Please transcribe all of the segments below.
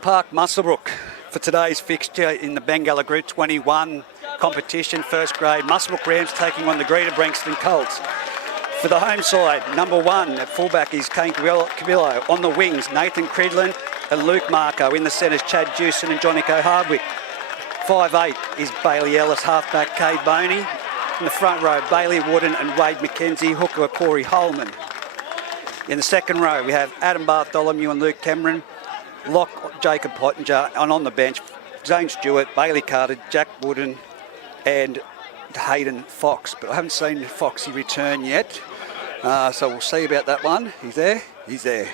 Olympic Park, Muswellbrook, for today's fixture in the Bengalla Group 21 competition, first grade. Muswellbrook Rams taking on the Greta Branxton Colts. For the home side, number 1 at fullback is Kane Cabillo. On the wings, Nathan Cridlin and Luke Marco. In the centres, Chad Jewson and Johnnico Hardwick. 5'8" is Bailey Ellis, halfback Cade Boney. In the front row, Bailey Wooden and Wade McKenzie, hooker Corey Holman. In the second row, we have Adam Bartholomew and Luke Cameron, lock Jacob Pottinger, and on the bench, Zane Stewart, Bailey Carter, Jack Wooden and Hayden Fox. But I haven't seen Foxy return yet, so we'll see about that one. He's there. He's there.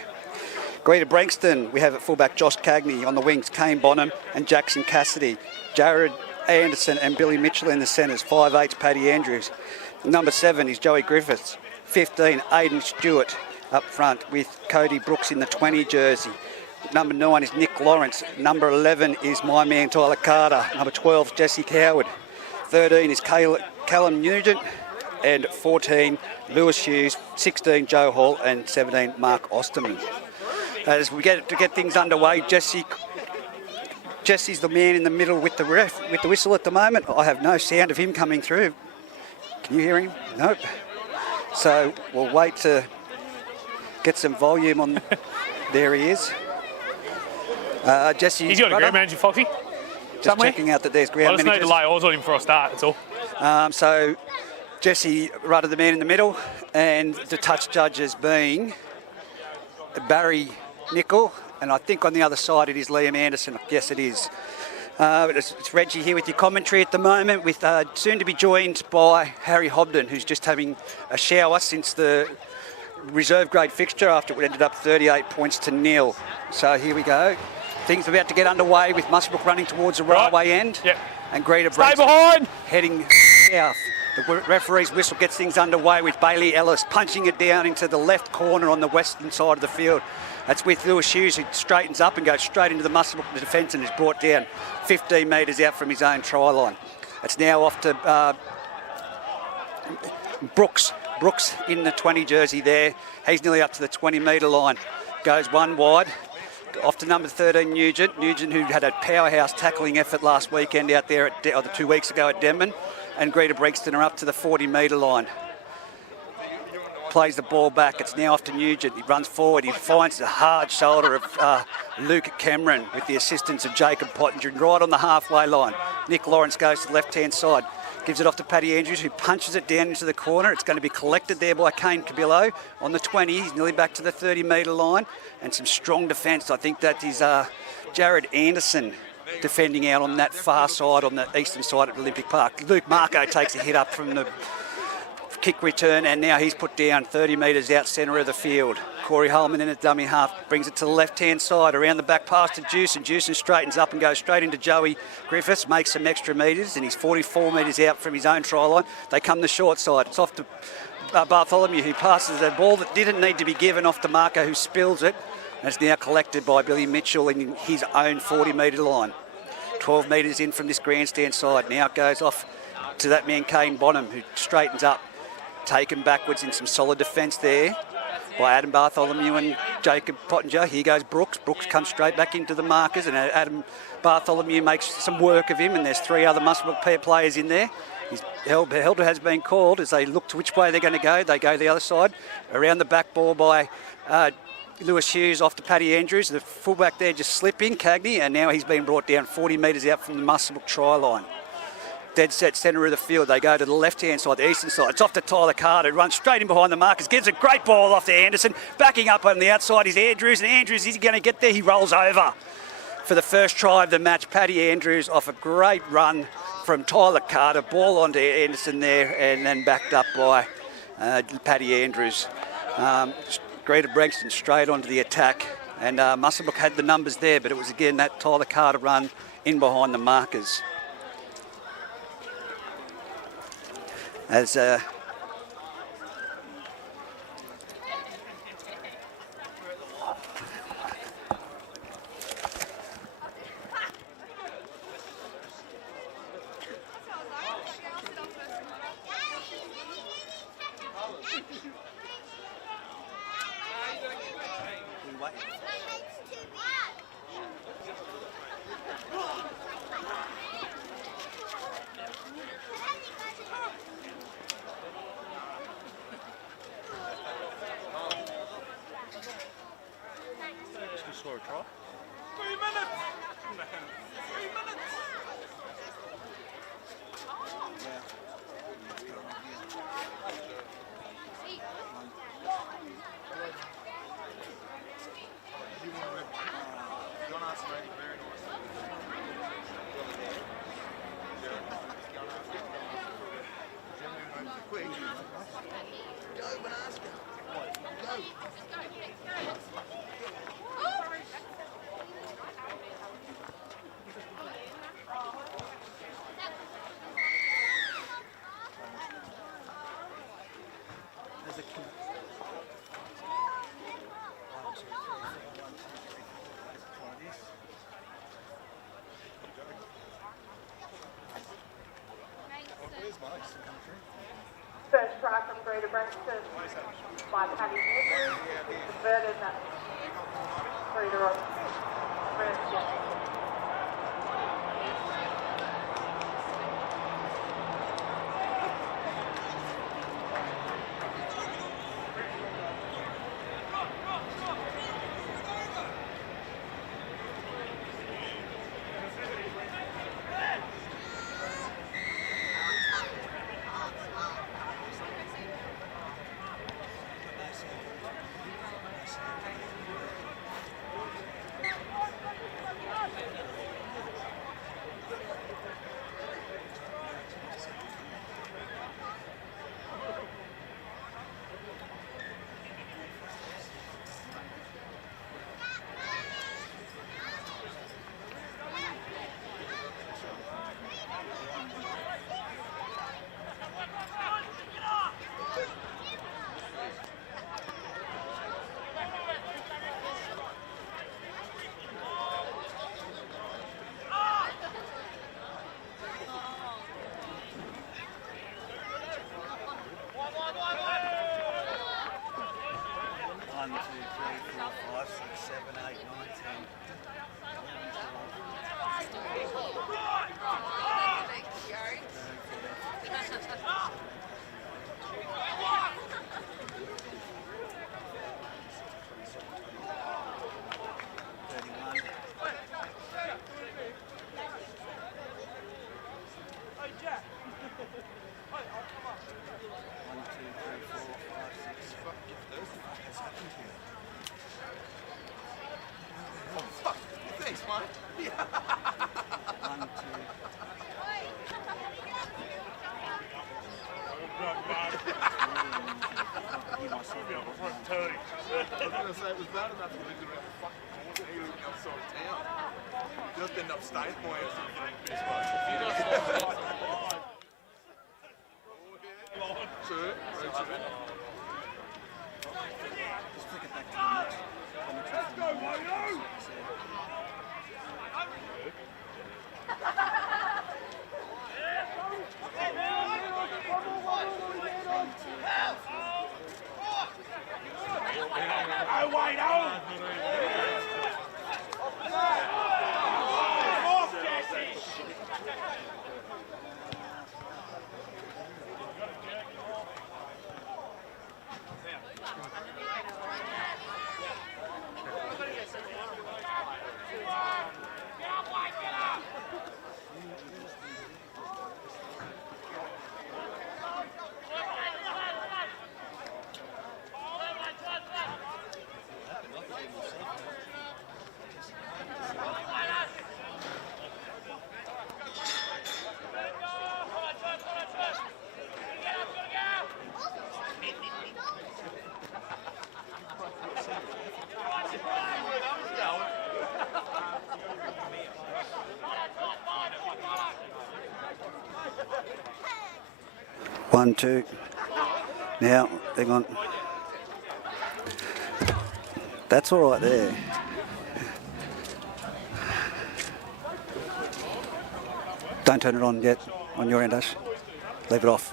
Greta Branxton, we have at fullback Josh Cagney. On the wings, Kane Bonham and Jackson Cassidy. Jared Anderson and Billy Mitchell in the centres. 5'8", Paddy Andrews. Number 7 is Joey Griffiths. 15, Aidan Stewart up front with Cody Brooks in the 20 jersey. Number 9 is Nick Lawrence. Number 11 is my man Tyler Carter. Number 12 is Jesse Coward. 13 is Callum Nugent. And 14, Lewis Hughes. 16, Joe Hall. And 17, Mark Osterman. As we get things underway, Jesse's the man in the middle with the whistle at the moment. I have no sound of him coming through. Can you hear him? Nope. So we'll wait to get some volume on. There he is. Jesse. He's got a ground manager, Foxy. Just checking out that there's ground managers. I just need to lay oars on him before I start, that's all. So Jesse Rudder, the man in the middle, and the touch judges being Barry Nickel, and I think on the other side it is Liam Anderson. Yes, it is. It's Reggie here with your commentary at the moment, with soon to be joined by Harry Hobden, who's just having a shower since the reserve grade fixture after it ended up 38 points to 0. So here we go. Things are about to get underway with Muswellbrook running towards the railway end. Yep. And Greta Branxton heading south. The referee's whistle gets things underway with Bailey Ellis punching it down into the left corner on the western side of the field. That's with Lewis Hughes, who straightens up and goes straight into the Muswellbrook defence and is brought down 15 metres out from his own try line. It's now off to Brooks. Brooks in the 20 jersey there. He's nearly up to the 20-metre line. Goes one wide. Off to number 13, Nugent. Nugent, who had a powerhouse tackling effort last weekend out there, or 2 weeks ago at Denman. And Greta Branxton are up to the 40-metre line. Plays the ball back. It's now off to Nugent. He runs forward. He finds the hard shoulder of Luke Cameron with the assistance of Jacob Pottinger right on the halfway line. Nick Lawrence goes to the left-hand side. Gives it off to Paddy Andrews, who punches it down into the corner. It's going to be collected there by Kane Cabillo on the 20. He's nearly back to the 30-metre line. And some strong defence. I think that is Jared Anderson defending out on that far side, on the eastern side of Olympic Park. Luke Marco takes a hit up from the kick return, and now he's put down 30 metres out centre of the field. Corey Holman in a dummy half brings it to the left-hand side, around the back pass to Jewson. Jewson straightens up and goes straight into Joey Griffiths, makes some extra metres, and he's 44 metres out from his own try line. They come the short side. It's off to Bartholomew, who passes a ball that didn't need to be given off to Marco, who spills it. And it's now collected by Billy Mitchell in his own 40-metre line. 12 metres in from this grandstand side. Now it goes off to that man Kane Bonham, who straightens up. Taken backwards in some solid defence there by Adam Bartholomew and Jacob Pottinger. Here goes Brooks. Brooks comes straight back into the markers, and Adam Bartholomew makes some work of him, and there's 3 other Muswellbrook players in there. His Helder has been called as they look to which way they're going to go. They go the other side. Around the back ball by Lewis Hughes off to Paddy Andrews. The fullback there just slipping, Cagney, and now he's been brought down 40 metres out from the Muswellbrook try line. Dead set centre of the field. They go to the left-hand side, the eastern side. It's off to Tyler Carter, runs straight in behind the markers, gives a great ball off to Anderson. Backing up on the outside is Andrews, and Andrews, is he going to get there? He rolls over. For the first try of the match, Paddy Andrews off a great run from Tyler Carter. Ball onto Anderson there, and then backed up by Paddy Andrews. Greta Branxton straight onto the attack, and Muswellbrook had the numbers there, but it was again that Tyler Carter run in behind the markers. As First try from Greta Branxton by Paddy Newton. Converted that. Greta Branxton. One, two. Now, hang on. That's all right there. Don't turn it on yet on your end, Ash. Leave it off.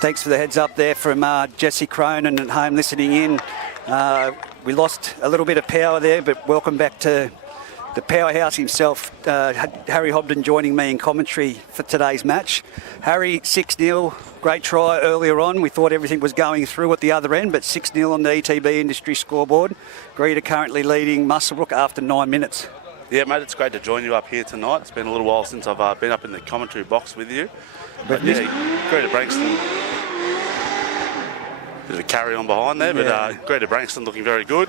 Thanks for the heads up there from Jesse Cronin at home listening in. We lost a little bit of power there, but welcome back to the powerhouse himself, Harry Hobden, joining me in commentary for today's match. Harry, 6-0, great try earlier on. We thought everything was going through at the other end, but 6-0 on the ETB industry scoreboard. Greta currently leading Muswellbrook after 9 minutes. Yeah, mate, it's great to join you up here tonight. It's been a little while since I've been up in the commentary box with you. But yeah, Greta Branxton, bit of a carry on behind there, but Greta Branxton looking very good.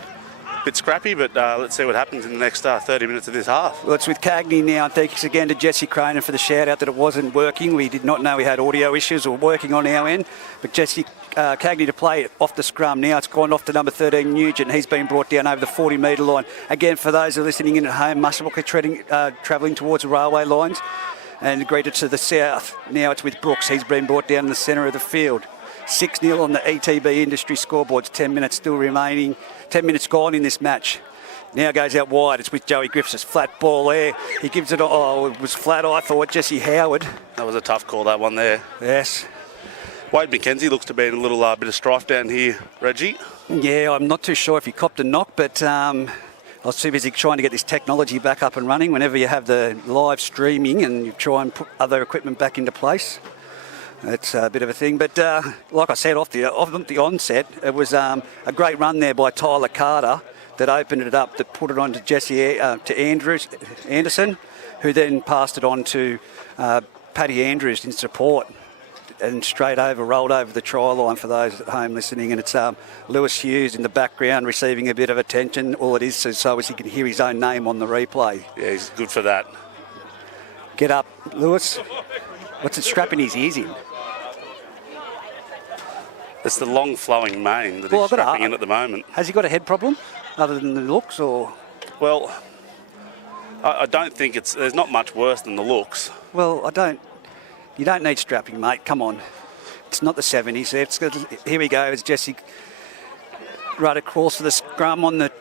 bit scrappy, but let's see what happens in the next 30 minutes of this half. Well, it's with Cagney now, and thanks again to Jesse Cronin for the shout-out that it wasn't working. We did not know we had audio issues or working on our end, but Jesse Cagney to play off the scrum. Now it's gone off to number 13, Nugent. He's been brought down over the 40-metre line. Again, for those who are listening in at home, Muswellbrook are travelling towards the railway lines, and Greta to the south. Now it's with Brooks. He's been brought down in the centre of the field. 6-0 on the ETB industry scoreboards. 10 minutes still remaining. 10 minutes gone in this match. Now goes out wide. It's with Joey Griffiths. Flat ball there. He gives it. Oh, it was flat, I thought. Jesse Howard. That was a tough call, that one there. Yes. Wade McKenzie looks to be in a little bit of strife down here, Reggie. Yeah, I'm not too sure if he copped a knock, but I was too busy trying to get this technology back up and running. Whenever you have the live streaming and you try and put other equipment back into place, it's a bit of a thing. But like I said, off the onset, it was a great run there by Tyler Carter that opened it up, that put it on to Anderson, who then passed it on to Paddy Andrews in support, and straight over, rolled over the try line for those at home listening. And it's Lewis Hughes in the background receiving a bit of attention. All it is so as he can hear his own name on the replay. Yeah, he's good for that. Get up, Lewis. What's it strapping his ears in? It's the long flowing mane that he's strapping in at the moment. Has he got a head problem other than the looks, or? Well, I don't think there's not much worse than the looks. Well, you don't need strapping, mate. Come on. It's not the 70s. Here we go. It's Jesse right across for the scrum on the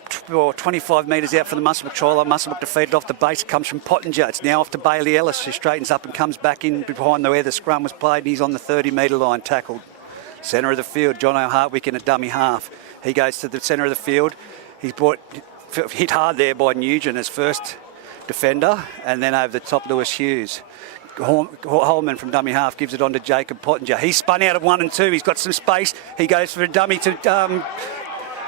25 metres out for the Muswellbrook try line. Muswellbrook defeated off the base. It comes from Pottinger. It's now off to Bailey Ellis, who straightens up and comes back in behind where the scrum was played. And he's on the 30-metre line, tackled. Centre of the field, John O'Hartwick in a dummy half. He goes to the centre of the field. He's hit hard there by Nugent as first defender, and then over the top, Lewis Hughes. Holman from dummy half gives it on to Jacob Pottinger. He's spun out of 1 and 2. He's got some space. He goes for a dummy to...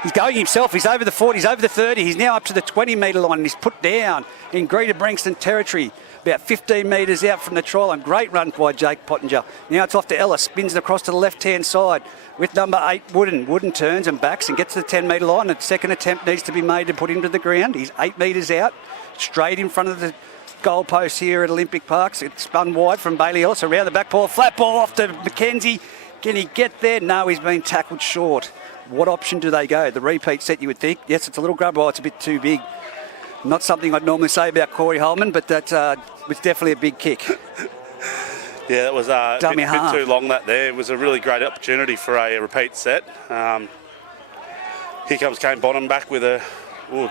he's going himself. He's over the 40. He's over the 30. He's now up to the 20-metre line, and he's put down in Greta Branxton territory, about 15 metres out from the try line. Great run by Jake Pottinger. Now it's off to Ellis. Spins it across to the left-hand side with number 8, Wooden. Wooden turns and backs and gets to the 10-metre line. A second attempt needs to be made to put him to the ground. He's 8 metres out, straight in front of the goalpost here at Olympic Parks. It's spun wide from Bailey Ellis around the back ball. Flat ball off to McKenzie. Can he get there? No, he's been tackled short. What option do they go? The repeat set, you would think. Yes, it's a little grub. Oh, it's a bit too big. Not something I'd normally say about Corey Holman, but that was definitely a big kick. Yeah, that was a bit too long that there. It was a really great opportunity for a repeat set. Here comes Kane Bonham back with a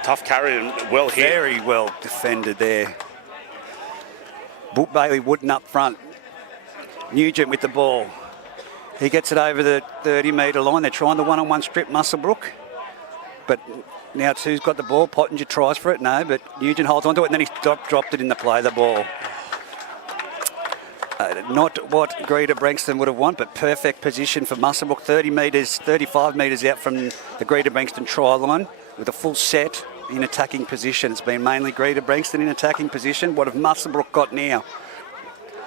tough carry and well hit. Very well defended there. Bailey Wooden up front. Nugent with the ball. He gets it over the 30-metre line. They're trying the one-on-one strip, Muswellbrook. But now it's who's got the ball. Pottinger tries for it, no, but Nugent holds onto it, and then he dropped it in the play, the ball. Not what Greta Branxton would have wanted, but perfect position for Muswellbrook. 35 metres out from the Greta Branxton try line with a full set in attacking position. It's been mainly Greta Branxton in attacking position. What have Muswellbrook got now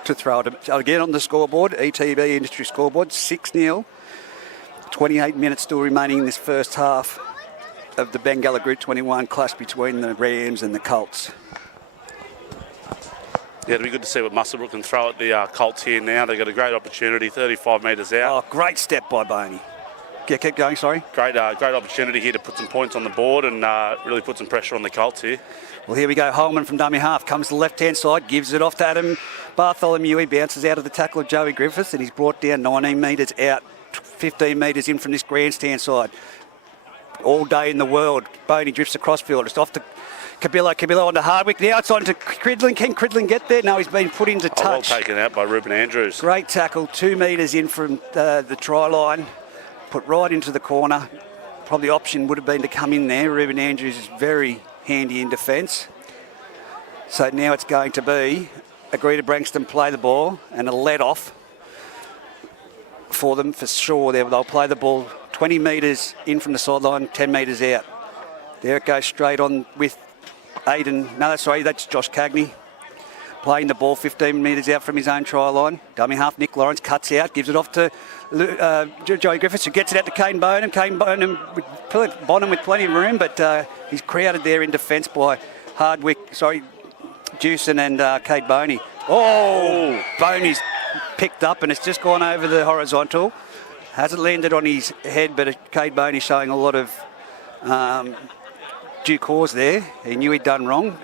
to throw it again on the scoreboard? ETB industry scoreboard, 6-0. 28 minutes still remaining in this first half of the Bengalla Group 21 clash between the Rams and the Colts. Yeah, it'll be good to see what Muswellbrook can throw at the Colts here now. They've got a great opportunity, 35 metres out. Oh, great step by Boney. Keep going, sorry. Great opportunity here to put some points on the board and really put some pressure on the Colts here. Well, here we go. Holman from dummy half comes to the left-hand side, gives it off to Adam Bartholomew. He bounces out of the tackle of Joey Griffiths, and he's brought down 19 metres out, 15 metres in from this grandstand side. All day in the world. Boney drifts across field. It's off to Cabillo onto Hardwick. Now it's on to Cridlin. Can Cridlin get there? No, he's been put into touch. Well taken out by Ruben Andrews. Great tackle, 2 metres in from the try line. Put right into the corner. Probably option would have been to come in there. Ruben Andrews is very handy in defence. So now it's going to be a Greta Branxton play the ball and a let off for them for sure. They'll play the ball 20 metres in from the sideline, 10 metres out. There it goes straight on with Aiden. No, sorry, that's Josh Cagney. playing the ball 15 metres out from his own try line. Dummy half Nick Lawrence cuts out, gives it off to Joey Griffiths, who gets it out to Kane Bonham. Kane Bonham with plenty of room, but he's crowded there in defence by Jewson and Kate Boney. Oh, Boney's picked up and it's just gone over the horizontal. Hasn't landed on his head, but Kate Boney showing a lot of due cause there. He knew he'd done wrong.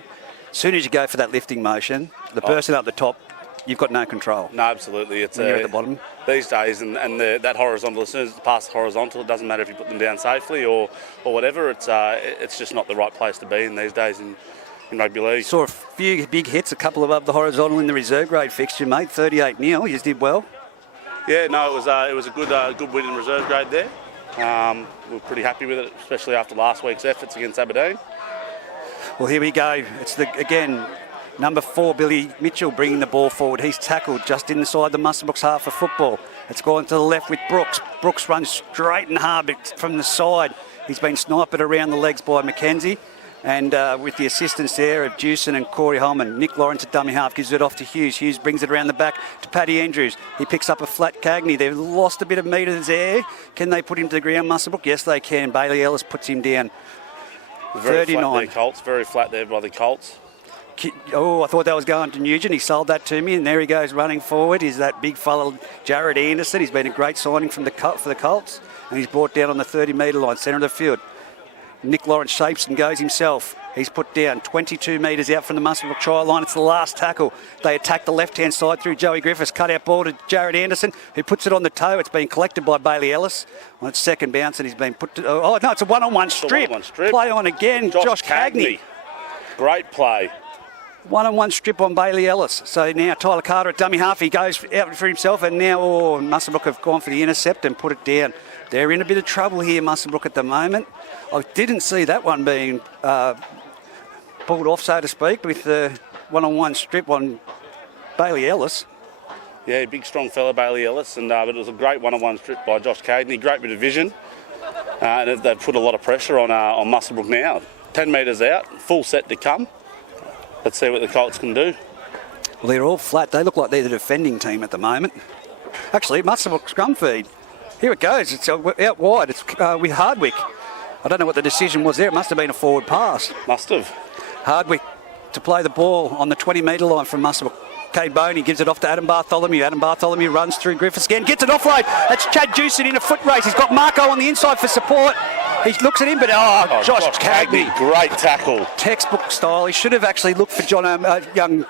As soon as you go for that lifting motion, the person up the top, you've got no control. No, absolutely. It's when you're at the bottom. These days, and that horizontal, as soon as it's past the horizontal, it doesn't matter if you put them down safely or whatever. It's just not the right place to be in these days in rugby league. Saw a few big hits, a couple above the horizontal in the reserve grade fixture, mate. 38-0. You just did well. Yeah, no, it was a good win in reserve grade there. We're pretty happy with it, especially after last week's efforts against Aberdeen. Well, here we go. It's again number 4, Billy Mitchell, bringing the ball forward. He's tackled just inside the Muswellbrook's half of football. It's gone to the left with Brooks. Brooks runs straight and hard from the side. He's been sniped around the legs by McKenzie. And with the assistance there of Jewson and Corey Holman, Nick Lawrence at dummy half gives it off to Hughes. Hughes brings it around the back to Paddy Andrews. He picks up a flat Cagney. They've lost a bit of metres there. Can they put him to the ground, Muswellbrook? Yes, they can. Bailey Ellis puts him down. Very 39. Flat there, Colts. Very flat there by the Colts. Oh, I thought that was going to Nugent. He sold that to me, and there he goes running forward. Is that big fellow Jared Anderson? He's been a great signing for the Colts, and he's brought down on the 30-metre line, centre of the field. Nick Lawrence shapes and goes himself. He's put down 22 metres out from the Muswellbrook try line. It's the last tackle. They attack the left-hand side through Joey Griffiths. Cut out ball to Jared Anderson, who puts it on the toe. It's been collected by Bailey Ellis on its second bounce, and he's been put to... Oh, no, it's a one-on-one strip. Play on again, Josh Cagney. Great play. One-on-one strip on Bailey Ellis. So now Tyler Carter at dummy half. He goes out for himself, and now Muswellbrook have gone for the intercept and put it down. They're in a bit of trouble here, Muswellbrook, at the moment. I didn't see that one being pulled off, so to speak, with the one-on-one strip on Bailey Ellis. Yeah, big, strong fella, Bailey Ellis, and but it was a great one-on-one strip by Josh Cagney. Great bit of vision, and they've put a lot of pressure on Muswellbrook now. 10 metres out, full set to come. Let's see what the Colts can do. Well, they're all flat. They look like they're the defending team at the moment. Actually, Muswellbrook scrum feed. Here it goes. It's out wide. It's with Hardwick. I don't know what the decision was there. It must have been a forward pass. Must have. Hardwick to play the ball on the 20-metre line from Muswellbrook. Kate Boney gives it off to Adam Bartholomew. Adam Bartholomew runs through Griffiths again. Gets it offload. That's Chad Jewson in a foot race. He's got Marco on the inside for support. He looks at him, but Josh Cagney. Great tackle. Textbook style. He should have actually looked for young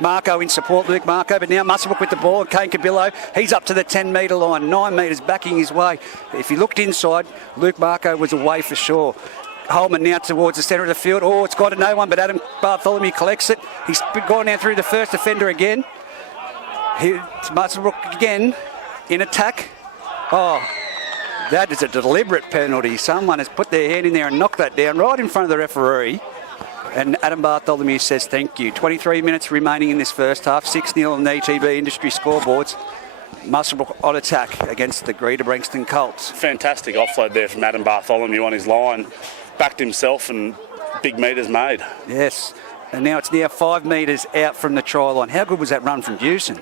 Marco in support, Luke Marco, but now Muswellbrook with the ball. Kane Cabillo, he's up to the 10-metre line, 9 metres backing his way. If he looked inside, Luke Marco was away for sure. Holman now towards the centre of the field. Oh, it's got to no one, but Adam Bartholomew collects it. He's gone down through the first defender again. It's Muswellbrook again in attack. Oh, that is a deliberate penalty. Someone has put their hand in there and knocked that down right in front of the referee. And Adam Bartholomew says thank you. 23 minutes remaining in this first half. 6-0 on the ETB industry scoreboards. Muswellbrook on attack against the Greta Branxton Colts. Fantastic offload there from Adam Bartholomew on his line. Backed himself and big metres made. Yes. And now it's 5 metres out from the try line. How good was that run from Jewson?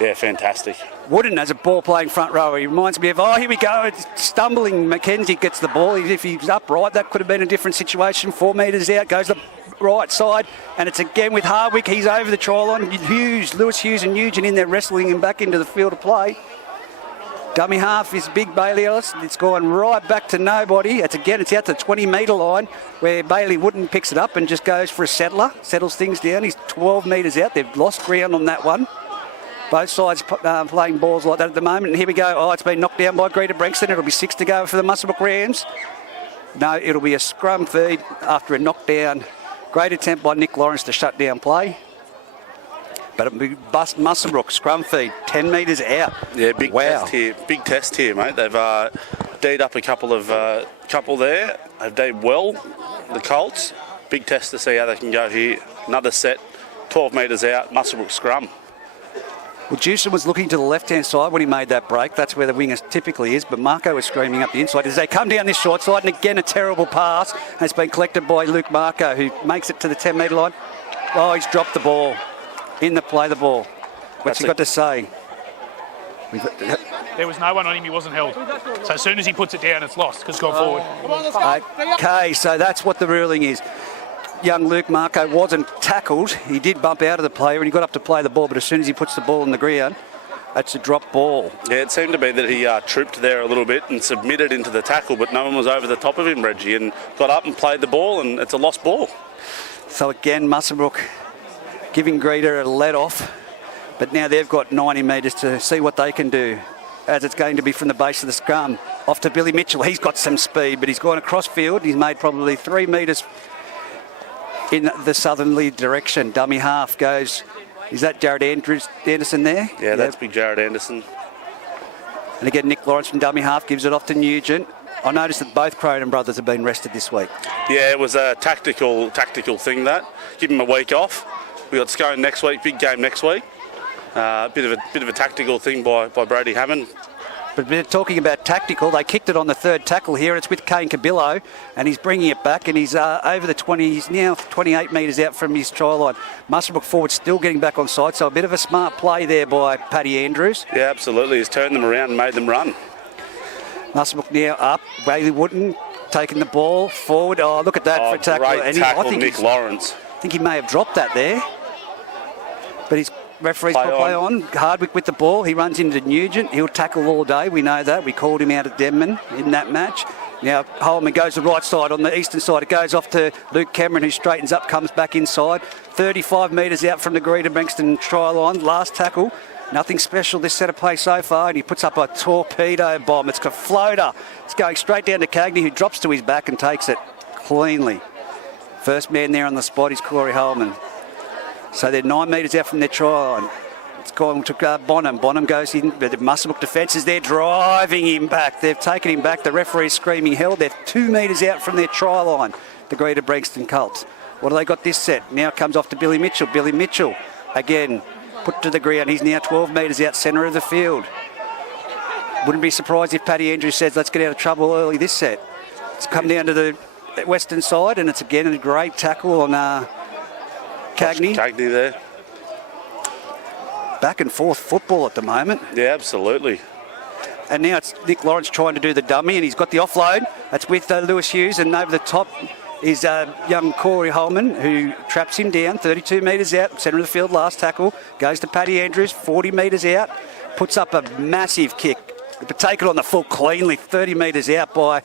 Yeah, fantastic. Wooden as a ball playing front row. He reminds me of, here we go, it's stumbling. McKenzie gets the ball. If he's upright, that could have been a different situation. 4 metres out, goes the right side, and it's again with Hardwick. He's over the try line. Lewis Hughes and Nugent in there wrestling him back into the field of play. Dummy half is big Bailey Ellis. It's gone right back to nobody. It's out to the 20-metre line where Bailey Wooden picks it up and just goes for a settler, settles things down. He's 12 metres out. They've lost ground on that one. Both sides playing balls like that at the moment. And here we go. It's been knocked down by Greta Branxton. It'll be 6 to go for the Muswellbrook Rams. No, it'll be a scrum feed after a knockdown. Great attempt by Nick Lawrence to shut down play. But it'll be Muswellbrook scrum feed, 10 metres out. Yeah, big test here. Big test here, mate. They've D'd up a couple there. They've D'd well, the Colts. Big test to see how they can go here. Another set, 12 metres out, Muswellbrook scrum. Well, Jewson was looking to the left-hand side when he made that break. That's where the winger typically is, but Marco was screaming up the inside as they come down this short side, and again a terrible pass has been collected by Luke Marco, who makes it to the 10-metre line. He's dropped the ball. in the play the ball. What's he got to say? There was no one on him, he wasn't held. So as soon as he puts it down, it's lost because it's gone forward. Okay, so that's what the ruling is. Young Luke Marco wasn't tackled. He did bump out of the player and he got up to play the ball, but as soon as he puts the ball on the ground, that's a drop ball. Yeah, it seemed to be that he tripped there a little bit and submitted into the tackle, but no one was over the top of him, Reggie, and got up and played the ball, and it's a lost ball. So again, Muswellbrook giving Greta a let off, but now they've got 90 metres to see what they can do, as it's going to be from the base of the scrum. Off to Billy Mitchell. He's got some speed, but he's gone across field. He's made probably 3 metres in the southerly direction. Dummy half goes. Is that Jared Anderson there? Yeah, that's big Jared Anderson. And again, Nick Lawrence from dummy half gives it off to Nugent. I noticed that both Cronin brothers have been rested this week. Yeah, it was a tactical thing that. Give him a week off. We got Scone next week, big game next week. Bit of a tactical thing by Brady Hammond. But talking about tactical, they kicked it on the third tackle here. It's with Kane Cabillo, and he's bringing it back, and he's over the 20. He's now 28 metres out from his try line. Muswellbrook forward still getting back on side, so a bit of a smart play there by Paddy Andrews. Yeah, absolutely. He's turned them around and made them run. Muswellbrook now up. Bailey Wooden taking the ball forward. Oh, look at that for a tackle. Great tackle, Nick Lawrence. I think he may have dropped that there, but he's... Referee's play on. Hardwick with the ball. He runs into Nugent. He'll tackle all day. We know that. We called him out at Denman in that match. Now Holman goes to the right side. On the eastern side, it goes off to Luke Cameron, who straightens up, comes back inside. 35 metres out from the Greta Branxton try line. Last tackle. Nothing special this set of play so far. And he puts up a torpedo bomb. It's a floater. It's going straight down to Cagney, who drops to his back and takes it cleanly. First man there on the spot is Corey Holman. So they're 9 metres out from their try line. It's gone to Bonham. Bonham goes in, but the Muswellbrook defence is there driving him back. They've taken him back. The referee's screaming held. They're 2 metres out from their try line, the Greta Branxton Colts. What do they got this set? Now it comes off to Billy Mitchell. Billy Mitchell, again, put to the ground. He's now 12 metres out centre of the field. Wouldn't be surprised if Paddy Andrews says, let's get out of trouble early this set. It's come down to the western side, and it's again a great tackle on... Cagney there. Back and forth football at the moment. Yeah, absolutely. And now it's Nick Lawrence trying to do the dummy, and he's got the offload. That's with Lewis Hughes, and over the top is young Corey Holman, who traps him down 32 metres out, centre of the field, last tackle. Goes to Paddy Andrews, 40 metres out, puts up a massive kick, but taken on the full cleanly, 30 metres out by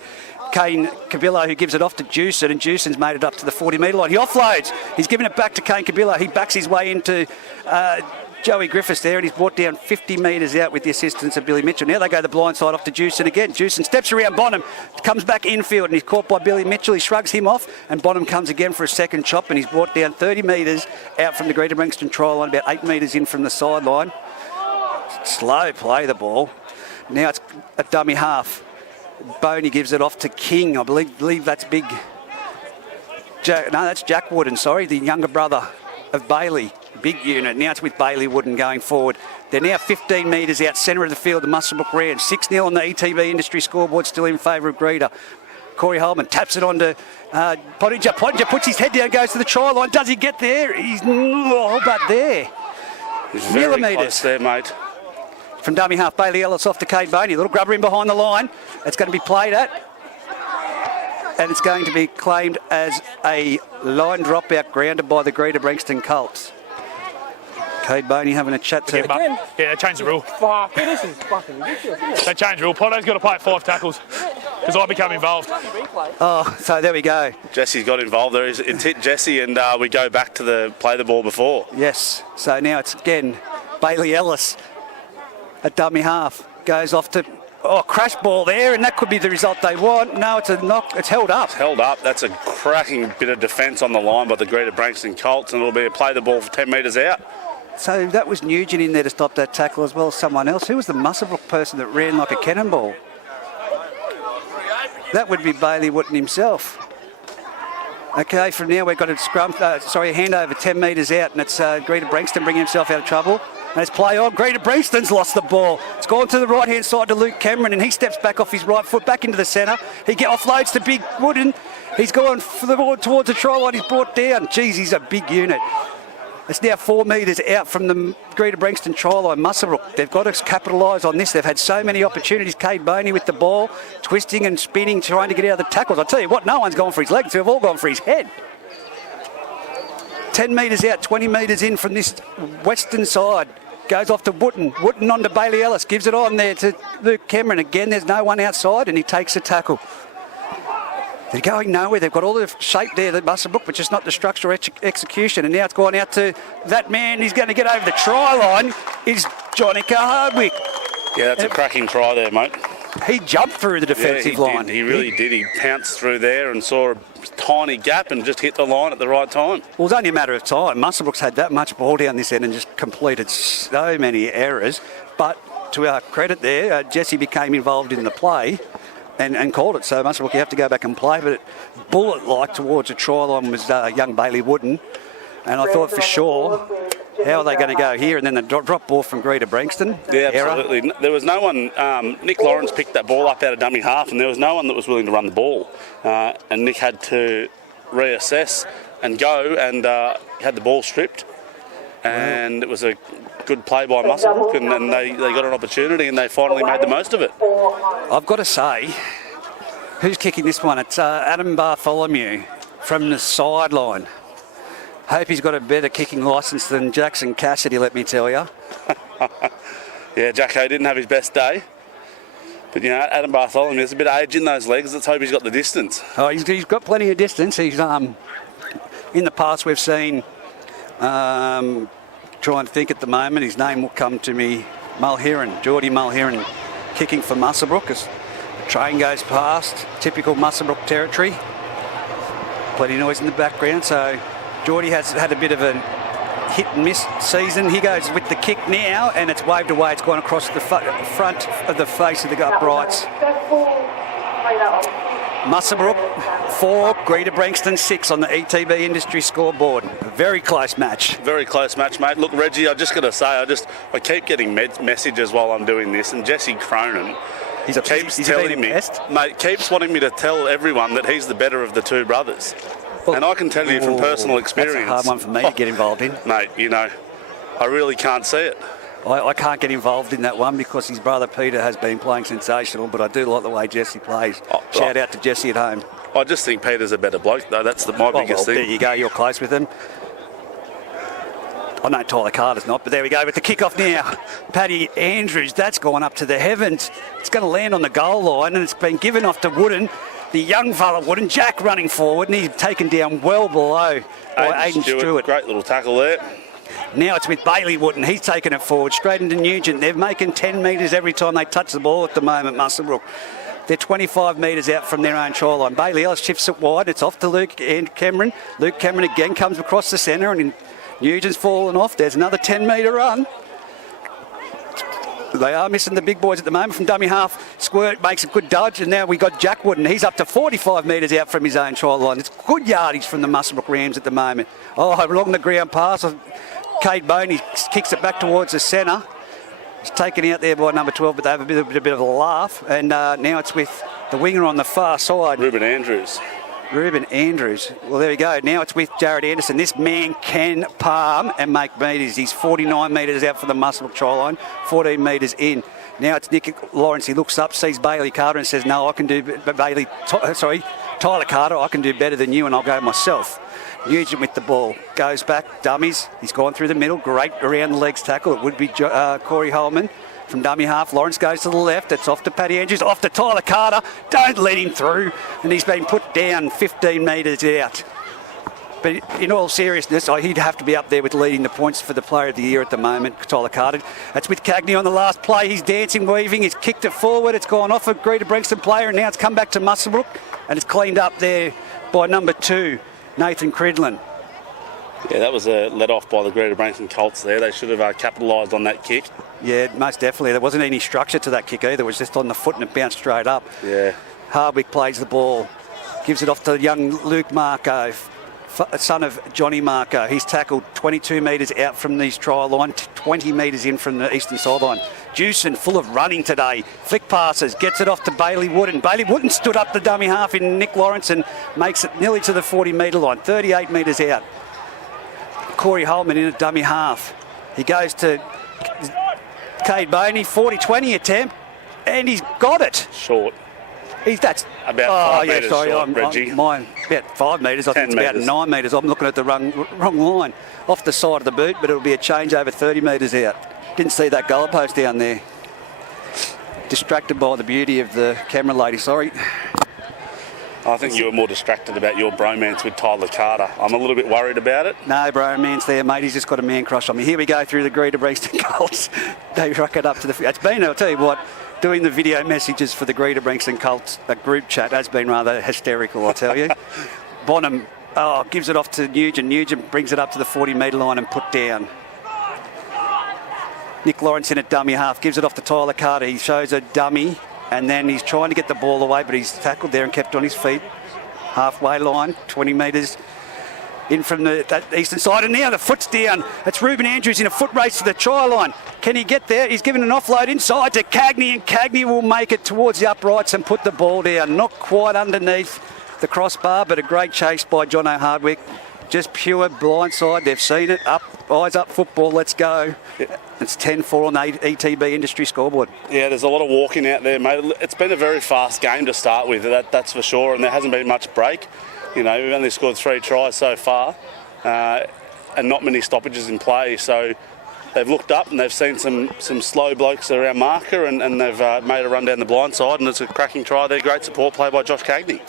Kane Cabillo, who gives it off to Jewson, and Jewson's made it up to the 40-metre line. He offloads. He's given it back to Kane Cabillo. He backs his way into Joey Griffiths there, and he's brought down 50 metres out with the assistance of Billy Mitchell. Now they go the blind side off to Jewson again. Jewson steps around Bonham, comes back infield, and he's caught by Billy Mitchell. He shrugs him off, and Bonham comes again for a second chop, and he's brought down 30 metres out from the Greta Branxton try line, about 8 metres in from the sideline. Slow play the ball. Now it's a dummy half. Boney gives it off to King. I believe that's big. That's Jack Wooden, sorry, the younger brother of Bailey. Big unit. Now it's with Bailey Wooden going forward. They're now 15 metres out centre of the field, the Muswellbrook Rams. 6-0 on the ETB industry scoreboard, still in favour of Greta. Corey Holman taps it on to Pottinger. Pottinger puts his head down, goes to the try line. Does he get there? He's but there. He's very close there, mate. From dummy half, Bailey Ellis off to Kate Boney. A little grubber in behind the line. It's going to be played at. And it's going to be claimed as a line dropout grounded by the Greta Branxton Colts. Kate Boney having a chat to... Yeah, they changed the rule. Fuck, this is fucking ridiculous. They changed the rule. Potto's got to play at 5 tackles because I become involved. Oh, so there we go. Jesse's got involved there. It's hit Jesse, and we go back to the play the ball before. Yes. So now it's again Bailey Ellis. A dummy half goes off to crash ball there, and that could be the result they want. No, it's a knock. It's held up. It's held up. That's a cracking bit of defence on the line by the Greta Branxton Colts, and it'll be a play the ball for 10 metres out. So that was Nugent in there to stop that tackle as well as someone else. Who was the Muswellbrook person that ran like a cannonball? That would be Bailey Wooden himself. Okay, from now we've got a handover 10 metres out, and it's Greta Branxton bringing himself out of trouble. And it's play on. Greta Branxton's lost the ball. It's gone to the right-hand side to Luke Cameron, and he steps back off his right foot, back into the centre. He offloads to Big Wooden. He's gone towards the try line. He's brought down. Geez, he's a big unit. It's now 4 metres out from the Greta Branxton try line. Muswellbrook, they've got to capitalise on this. They've had so many opportunities. Cade Boney with the ball, twisting and spinning, trying to get out of the tackles. I tell you what, no one's gone for his legs. They've all gone for his head. 10 metres out, 20 metres in from this western side. Goes off to Wooten. Wooten on to Bailey Ellis. Gives it on there to Luke Cameron. Again, there's no one outside and he takes a tackle. They're going nowhere. They've got all the shape there, the Muswellbrook, but just not the structural execution. And now it's gone out to that man. He's going to get over the try line. Is Jonica Hardwick. Yeah, that's a cracking try there, mate. He jumped through the defensive line. He really did. He pounced through there and saw a tiny gap and just hit the line at the right time. Well, it was only a matter of time. Muswellbrook's had that much ball down this end and just completed so many errors. But to our credit there, Jesse became involved in the play and called it. So Muswellbrook, you have to go back and play. But bullet-like towards a try line was young Bailey Wooden. And I thought for sure, how are they going to go here? And then the drop ball from Greta Branxton. Yeah, absolutely. There was no one. Nick Lawrence picked that ball up out of dummy half, and there was no one that was willing to run the ball. And Nick had to reassess and go, and had the ball stripped. And it was a good play by Muswellbrook, and they got an opportunity, and they finally made the most of it. I've got to say, who's kicking this one? It's Adam Bartholomew from the sideline. Hope he's got a better kicking licence than Jackson Cassidy, let me tell you. Yeah, Jacko didn't have his best day. But, you know, Adam Bartholomew, there's a bit of age in those legs. Let's hope he's got the distance. Oh, he's got plenty of distance. He's in the past we've seen, try and think at the moment, his name will come to me, Mulheron, Geordie Mulheron, kicking for Muswellbrook as the train goes past, typical Muswellbrook territory. Plenty of noise in the background, so Geordie has had a bit of a hit and miss season. He goes with the kick now, and it's waved away. It's gone across the front of the face of the uprights. Muswellbrook 4, Greta Branxton 6 on the ETB Industry scoreboard. A very close match. Very close match, mate. Look, Reggie, I just got to say, I keep getting messages while I'm doing this, and Jesse Cronin keeps telling me, mate, keeps wanting me to tell everyone that he's the better of the two brothers. Well, and I can tell you from personal experience. That's a hard one for me to get involved in. Mate, you know, I really can't see it. I can't get involved in that one because his brother Peter has been playing sensational, but I do like the way Jesse plays. Shout out to Jesse at home. I just think Peter's a better bloke, though. That's my biggest thing. There you go. You're close with him. I know Tyler Carter's not, but there we go with the kick-off now. Paddy Andrews, that's gone up to the heavens. It's going to land on the goal line, and it's been given off to Wooden. The young fella Wooden, Jack running forward, and he's taken down well below by Aidan Stewart. Great little tackle there. Now it's with Bailey Wooden. He's taken it forward, straight into Nugent. They're making 10 metres every time they touch the ball at the moment, Muswellbrook. They're 25 metres out from their own try line. Bailey Ellis shifts it wide. It's off to Luke and Cameron. Luke Cameron again comes across the centre, and Nugent's fallen off. There's another 10-metre run. They are missing the big boys at the moment from dummy half. Squirt makes a good dodge, and now we got Jack Wooden. He's up to 45 metres out from his own try line. It's good yardage from the Muswellbrook Rams at the moment. Oh, along the ground pass, Cade Boney kicks it back towards the centre. It's taken out there by number 12, but they have a bit of a laugh. And now it's with the winger on the far side. Ruben Andrews. Well, there we go. Now it's with Jared Anderson. This man can palm and make metres. He's 49 metres out from the Muswellbrook try line, 14 metres in. Now it's Nick Lawrence. He looks up, sees Bailey Carter and says, no, I can do, Tyler Carter, I can do better than you, and I'll go myself. Nugent with the ball. Goes back, dummies. He's gone through the middle. Great around the legs tackle. It would be Corey Holman. From dummy half, Lawrence goes to the left. It's off to Paddy Andrews, off to Tyler Carter. Don't let him through. And he's been put down 15 metres out. But in all seriousness, he'd have to be up there with leading the points for the player of the year at the moment, Tyler Carter. That's with Cagney on the last play. He's dancing, weaving. He's kicked it forward. It's gone off a Greta Branxton player, and now it's come back to Muswellbrook. And it's cleaned up there by number 2, Nathan Cridlin. Yeah, that was let off by the Greta Branxton Colts there. They should have capitalised on that kick. Yeah, most definitely. There wasn't any structure to that kick either. It was just on the foot and it bounced straight up. Yeah. Hardwick plays the ball. Gives it off to young Luke Marco, son of Johnny Marco. He's tackled 22 metres out from the try line, 20 metres in from the eastern sideline. Jewson full of running today. Flick passes, gets it off to Bailey Wooden. Bailey Wooden stood up the dummy half in Nick Lawrence and makes it nearly to the 40-metre line, 38 metres out. Corey Holman in a dummy half. He goes to Cade Boney, 40-20 attempt, and he's got it. Short. That's about 5 metres short, Reggie. Mine about 5 metres. I think it's about 9 metres. I'm looking at the wrong line. Off the side of the boot, but it'll be a change over 30 metres out. Didn't see that goalpost down there. Distracted by the beauty of the camera lady, sorry. I think you were more distracted about your bromance with Tyler Carter. I'm a little bit worried about it. No bromance there, mate. He's just got a man crush on me. Here we go through the Greta Branxton Colts. They ruck it up to the... It's been, I'll tell you what, doing the video messages for the Greta Branxton Colts group chat has been rather hysterical, I tell you. Bonham gives it off to Nugent. Nugent brings it up to the 40-metre line and put down. Nick Lawrence in at dummy half, gives it off to Tyler Carter. He shows a dummy, and then he's trying to get the ball away, but he's tackled there and kept on his feet. Halfway line, 20 metres in from that eastern side, and now the foot's down. It's Ruben Andrews in a foot race to the try line. Can he get there? He's given an offload inside to Cagney, and Cagney will make it towards the uprights and put the ball down. Not quite underneath the crossbar, but a great chase by John O'Hardwick. Just pure blindside. They've seen it. Up, eyes up football. Let's go. It's 10-4 on the ETB industry scoreboard. Yeah, there's a lot of walking out there, mate. It's been a very fast game to start with, that's for sure, and there hasn't been much break. You know, we've only scored 3 tries so far, and not many stoppages in play. So they've looked up and they've seen some slow blokes around marker, and they've made a run down the blind side, and it's a cracking try there. Great support play by Josh Cagney.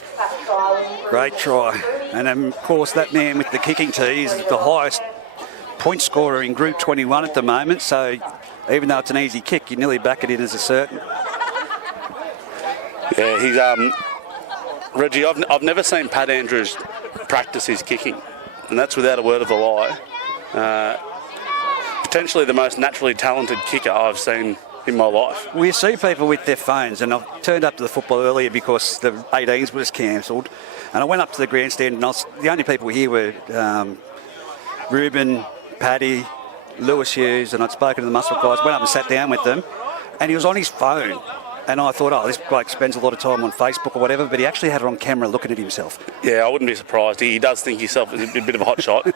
Great try. And of course that man with the kicking tee is the highest point scorer in Group 21 at the moment, so even though it's an easy kick, you nearly back it in as a certain. Yeah, he's Reggie, I've never seen Pat Andrews practice his kicking, and that's without a word of a lie. Potentially the most naturally talented kicker I've seen in my life. We see people with their phones, and I've turned up to the football earlier because the 18s was cancelled, and I went up to the grandstand, and the only people here were Ruben, Paddy, Lewis Hughes, and I'd spoken to the Muswellbrook guys, went up and sat down with them, and he was on his phone. And I thought, this bloke spends a lot of time on Facebook or whatever, but he actually had it on camera looking at himself. Yeah, I wouldn't be surprised. He does think himself is a bit of a hot shot.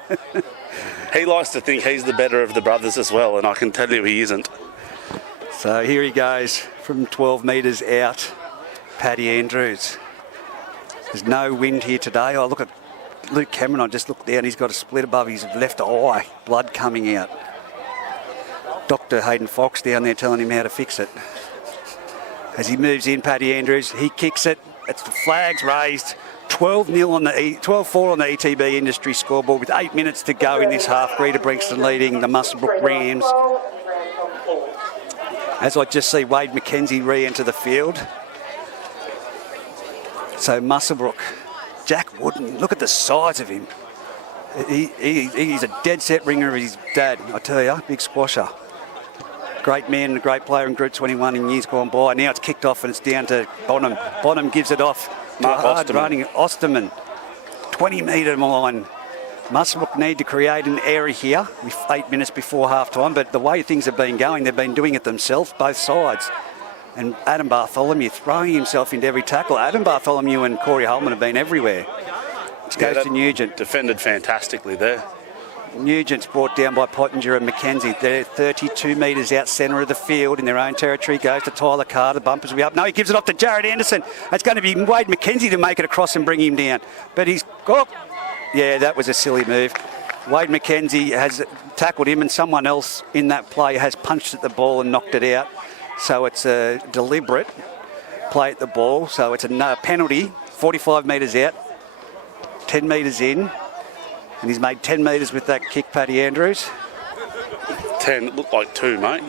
He likes to think he's the better of the brothers as well, and I can tell you he isn't. So here he goes from 12 metres out, Paddy Andrews. There's no wind here today. I look at Luke Cameron, I just looked down, he's got a split above his left eye, blood coming out. Dr. Hayden Fox down there telling him how to fix it. As he moves in, Paddy Andrews, he kicks it. It's the flags raised. 12-4 on the ETB industry scoreboard with 8 minutes to go in this half. Greta Branxton leading the Muswellbrook Rams. As I just see Wade McKenzie re-enter the field. So Muswellbrook, Jack Wooden, look at the size of him. He's a dead set ringer of his dad, I tell you, big squasher. Great man and a great player in Group 21 in years gone by. Now it's kicked off and it's down to Bonham. Bonham gives it off to hard running Osterman. 20-metre line. Muswellbrook need to create an error here with 8 minutes before half-time, but the way things have been going, they've been doing it themselves, both sides. And Adam Bartholomew throwing himself into every tackle. Adam Bartholomew and Corey Holman have been everywhere. It goes to Nugent. Defended fantastically there. Nugent's brought down by Pottinger and McKenzie. They're 32 metres out centre of the field in their own territory. Goes to Tyler Carter. Bumpers will be up. No, he gives it off to Jared Anderson. It's going to be Wade McKenzie to make it across and bring him down. But he's got... Yeah, that was a silly move. Wade McKenzie has tackled him, and someone else in that play has punched at the ball and knocked it out. So it's a deliberate play at the ball. So it's a penalty. 45 metres out. 10 metres in. And he's made 10 metres with that kick, Paddy Andrews. 10, looked like 2, mate.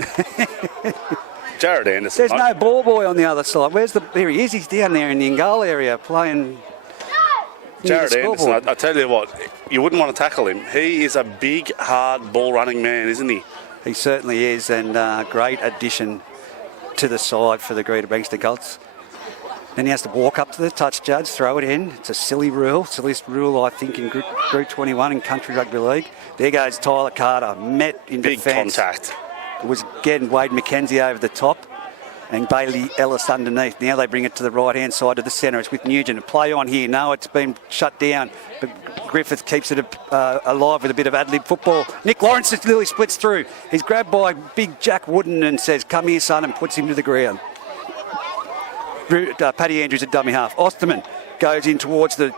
Jared Anderson. There's no ball boy on the other side. There he is. He's down there in the Bengalla area playing. Jared Anderson, I tell you what, you wouldn't want to tackle him. He is a big, hard, ball-running man, isn't he? He certainly is, and great addition to the side for the Greta Branxton Colts. Then he has to walk up to the touch judge, throw it in. It's a silly rule, silliest rule I think in Group 21 in Country Rugby League. There goes Tyler Carter, met in defence. Big contact. It was again Wade McKenzie over the top. and Bailey Ellis underneath. Now they bring it to the right-hand side of the centre. It's with Nugent. A play on here. No, it's been shut down, but Griffith keeps it alive with a bit of ad-lib football. Nick Lawrence just literally splits through. He's grabbed by big Jack Wooden and says, "Come here, son," and puts him to the ground. Paddy Andrews at dummy half. Osterman goes in towards the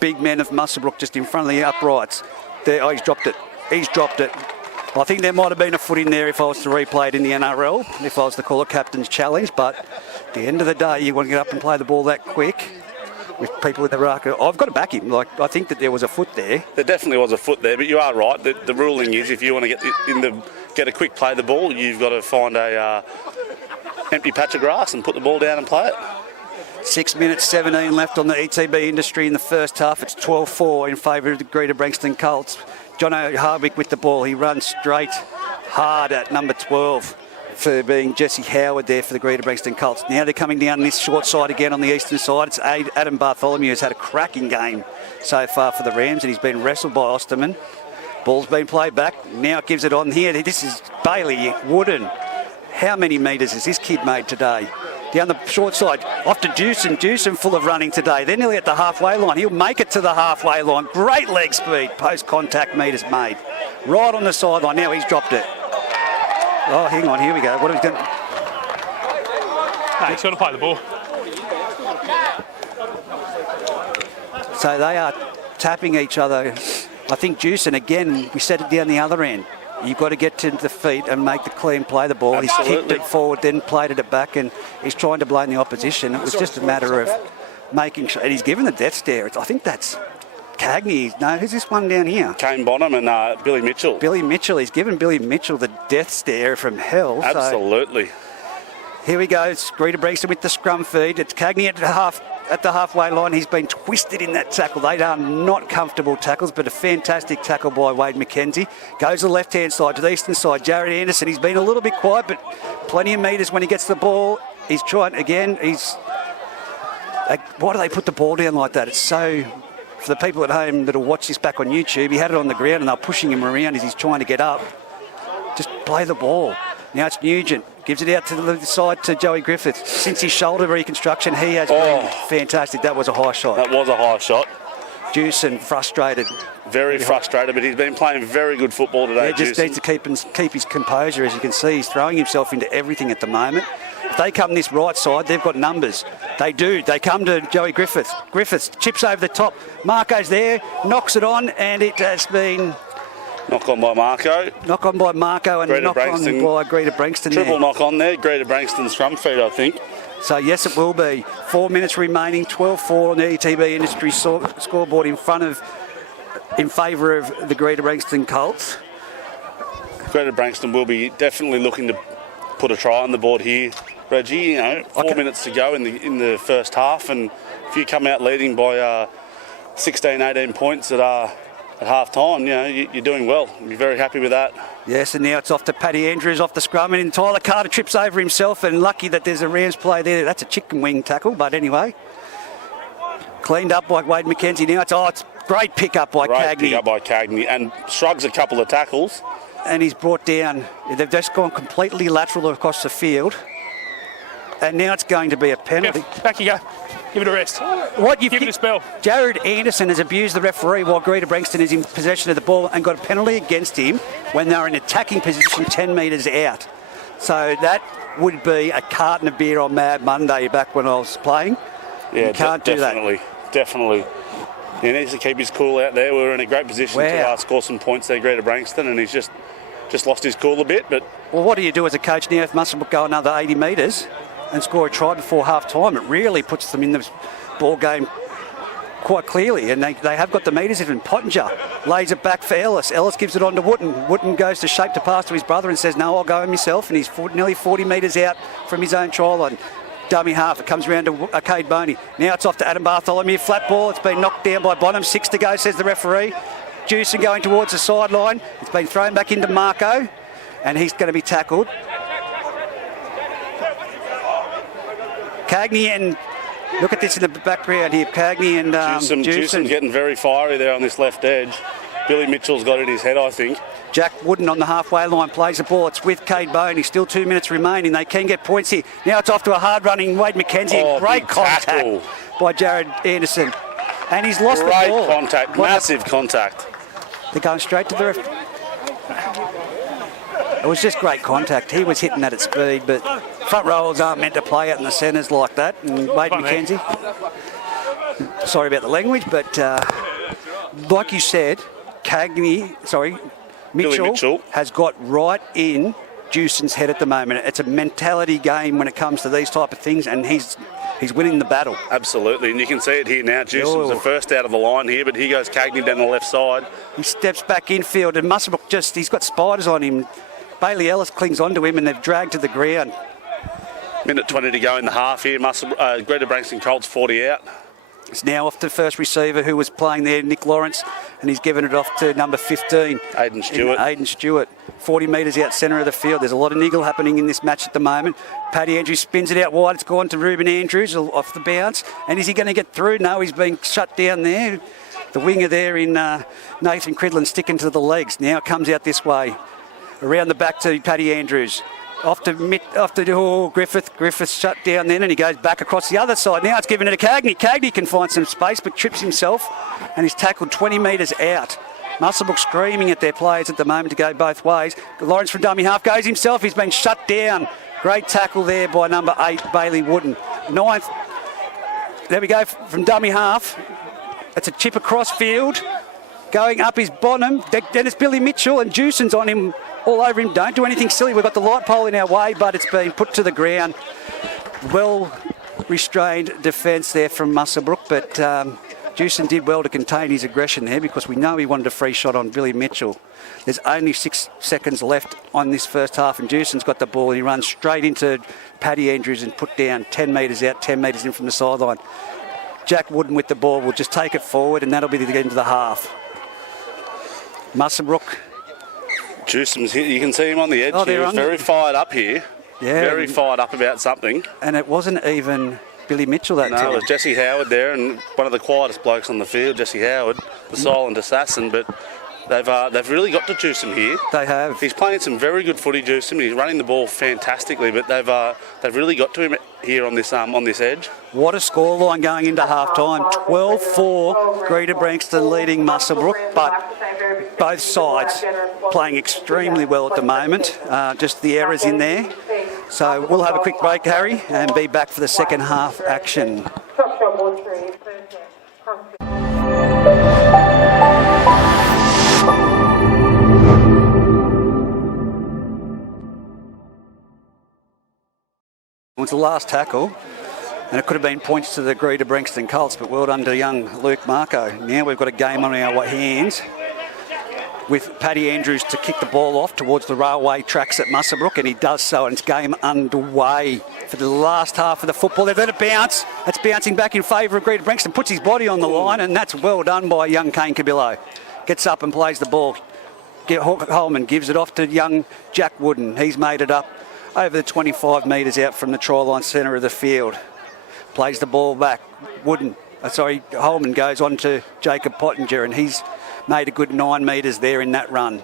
big men of Muswellbrook just in front of the uprights. There, oh, he's dropped it. He's dropped it. I think there might have been a foot in there if I was to replay it in the NRL, if I was to call it captain's challenge, but at the end of the day, you want to get up and play the ball that quick with people in the ruck. I've got to back him. Like, I think that there was a foot there. There definitely was a foot there, but you are right. The ruling is if you want to get a quick play of the ball, you've got to find a empty patch of grass and put the ball down and play it. 6 minutes 17 left on the ETB Industry in the first half. It's 12-4 in favour of the Greta Branxton Colts. Jono Hardwick with the ball. He runs straight hard at number 12 for being Jesse Howard there for the Greta Branxton Colts. Now they're coming down this short side again on the eastern side. It's Adam Bartholomew who's had a cracking game so far for the Rams, and he's been wrestled by Osterman. Ball's been played back. Now it gives it on here. This is Bailey Wooden. How many metres has this kid made today? Down the short side, off to Dewson. Dewson full of running today. They're nearly at the halfway line. He'll make it to the halfway line. Great leg speed. Post-contact metres made. Right on the sideline. Now he's dropped it. Oh, hang on. Here we go. What have we done? Hey, he's got to play the ball. So they are tapping each other. I think Dewson, again, we set it down the other end. You've got to get to the feet and make the clean play the ball. Absolutely. He's kicked it forward, then played it back, and he's trying to blame the opposition. It was just a matter of making sure. And he's given the death stare. I think that's Cagney. No, who's this one down here? Kane Bonham and Billy Mitchell. Billy Mitchell. He's given Billy Mitchell the death stare from hell. Absolutely. So here we go. It's Greta Branxton with the scrum feed. It's Cagney at the halfway line. He's been twisted in that tackle. They are not comfortable tackles, but a fantastic tackle by Wade McKenzie. Goes to the left-hand side, to the eastern side. Jared Anderson, he's been a little bit quiet, but plenty of metres when he gets the ball. He's trying again. Why do they put the ball down like that? It's so... For the people at home that'll watch this back on YouTube, he had it on the ground and they're pushing him around as he's trying to get up. Just play the ball. Now it's Nugent. Gives it out to the side to Joey Griffith. Since his shoulder reconstruction, he has been fantastic. That was a high shot. That was a high shot. Dewson frustrated. Very frustrated, but he's been playing very good football today. He just needs to keep his composure. As you can see, he's throwing himself into everything at the moment. If they come this right side, they've got numbers. They do. They come to Joey Griffith. Griffith chips over the top. Marco's there, knocks it on, and it has been... Knock on by Marco. Knock on by Marco and knock on by Greta Branxton. Triple knock on there. Greta Branxton scrum feed, I think. So, yes, it will be. 4 minutes remaining, 12-4 on the ETB Industry scoreboard in favour of the Greta Branxton Colts. Greta Branxton will be definitely looking to put a try on the board here. Reggie, 4 minutes to go in the first half, and if you come out leading by 16, 18 points at half time, you're doing well. You're very happy with that. Yes, and now it's off to Paddy Andrews off the scrum, and Tyler Carter trips over himself, and lucky that there's a Rams play there. That's a chicken wing tackle, but anyway. Cleaned up by Wade McKenzie. Now it's great pick up by Cagney. Great pick up by Cagney, and shrugs a couple of tackles. And he's brought down. They've just gone completely lateral across the field. And now it's going to be a penalty. Back you go. Give it a rest. Give it a spell. Jared Anderson has abused the referee while Greta Branxton is in possession of the ball and got a penalty against him when they're in attacking position 10 metres out. So that would be a carton of beer on Mad Monday back when I was playing. Yeah, you can't do that. Definitely. He needs to keep his cool out there. We were in a great position to score some points there, Greta Branxton, and he's just lost his cool a bit. But well, what do you do as a coach now if Muswellbrook go another 80 metres and score a try before half-time? It really puts them in the ball game quite clearly, and they have got the metres. Even Pottinger lays it back for Ellis. Ellis gives it on to Wooten. Wooten goes to shape to pass to his brother and says, no, I'll go myself, and he's nearly 40 metres out from his own try line. Dummy half. It comes around to Arcade Boney. Now it's off to Adam Bartholomew. Flat ball. It's been knocked down by Bonham. 6 to go, says the referee. Dewson going towards the sideline. It's been thrown back into Marco, and he's going to be tackled. Cagney and... Look at this in the background here. Cagney and Dewson getting very fiery there on this left edge. Billy Mitchell's got in his head, I think. Jack Wooden on the halfway line plays the ball. It's with Cade Boney. Still 2 minutes remaining. They can get points here. Now it's off to a hard-running Wade McKenzie. Oh, Great big contact tackle by Jared Anderson. And he's lost the ball. Great contact, massive contact. They're going straight to the ref. It was just great contact. He was hitting that at speed, but front rowers aren't meant to play out in the centres like that. And Wade McKenzie, sorry about the language, but like you said, Mitchell has got right in Dewson's head at the moment. It's a mentality game when it comes to these type of things, and he's winning the battle. Absolutely, and you can see it here now. Dewson's the first out of the line here, but here goes Cagney down the left side. He steps back infield, and Muswellbrook he's got spiders on him. Bailey Ellis clings onto him, and they've dragged to the ground. Minute 20 to go in the half here. Greta Branxton Colts 40 out. It's now off to the first receiver who was playing there, Nick Lawrence, and he's given it off to number 15. Aidan Stewart. 40 metres out centre of the field. There's a lot of niggle happening in this match at the moment. Paddy Andrews spins it out wide. It's gone to Ruben Andrews off the bounce. And is he going to get through? No, he's being shut down there. The winger there in Nathan Cridlin sticking to the legs. Now it comes out this way. Around the back to Paddy Andrews. Off to Griffith. Griffith's shut down then, and he goes back across the other side. Now it's given it to Cagney. Cagney can find some space, but trips himself, and he's tackled 20 metres out. Muswellbrook screaming at their players at the moment to go both ways. Lawrence from dummy half goes himself. He's been shut down. Great tackle there by number 8, Bailey Wooden. 9th. There we go from dummy half. It's a chip across field. Going up is Bonham. Then it's Billy Mitchell, and Dewson's on him. All over him. Don't do anything silly. We've got the light pole in our way, but it's been put to the ground. Well restrained defence there from Muswellbrook, but Dewson did well to contain his aggression there because we know he wanted a free shot on Billy Mitchell. There's only 6 seconds left on this first half, and Dewson's got the ball and he runs straight into Paddy Andrews and put down 10 metres out, 10 metres in from the sideline. Jack Wooden with the ball will just take it forward, and that'll be the end of the half. Muswellbrook. Dewson's here. You can see him on the edge here. He's very fired up here. Yeah. Very fired up about something. And it wasn't even Billy Mitchell that time. No, it was Jesse Howard there, and one of the quietest blokes on the field, Jesse Howard, the silent assassin. But they've really got to Dewson here. They have. He's playing some very good footy, Dewson. He's running the ball fantastically, but they've really got to him here on this edge. What a scoreline going into half-time. 12-4, Greta Branxton leading Muswellbrook, but both sides playing extremely well at the moment. Just the errors in there. So we'll have a quick break, Harry, and be back for the second half action. It was the last tackle, and it could have been points to the Greta Branxton Colts, but well done to young Luke Marco. Now we've got a game on our hands with Paddy Andrews to kick the ball off towards the railway tracks at Muswellbrook, and he does so, and it's game underway for the last half of the football. They've let it bounce. It's bouncing back in favour of Greta Branxton, puts his body on the line, and that's well done by young Kane Cabillo. Gets up and plays the ball. Holman gives it off to young Jack Wooden. He's made it up over the 25 metres out from the try line centre of the field. Plays the ball back. Holman goes on to Jacob Pottinger, and he's made a good 9 metres there in that run.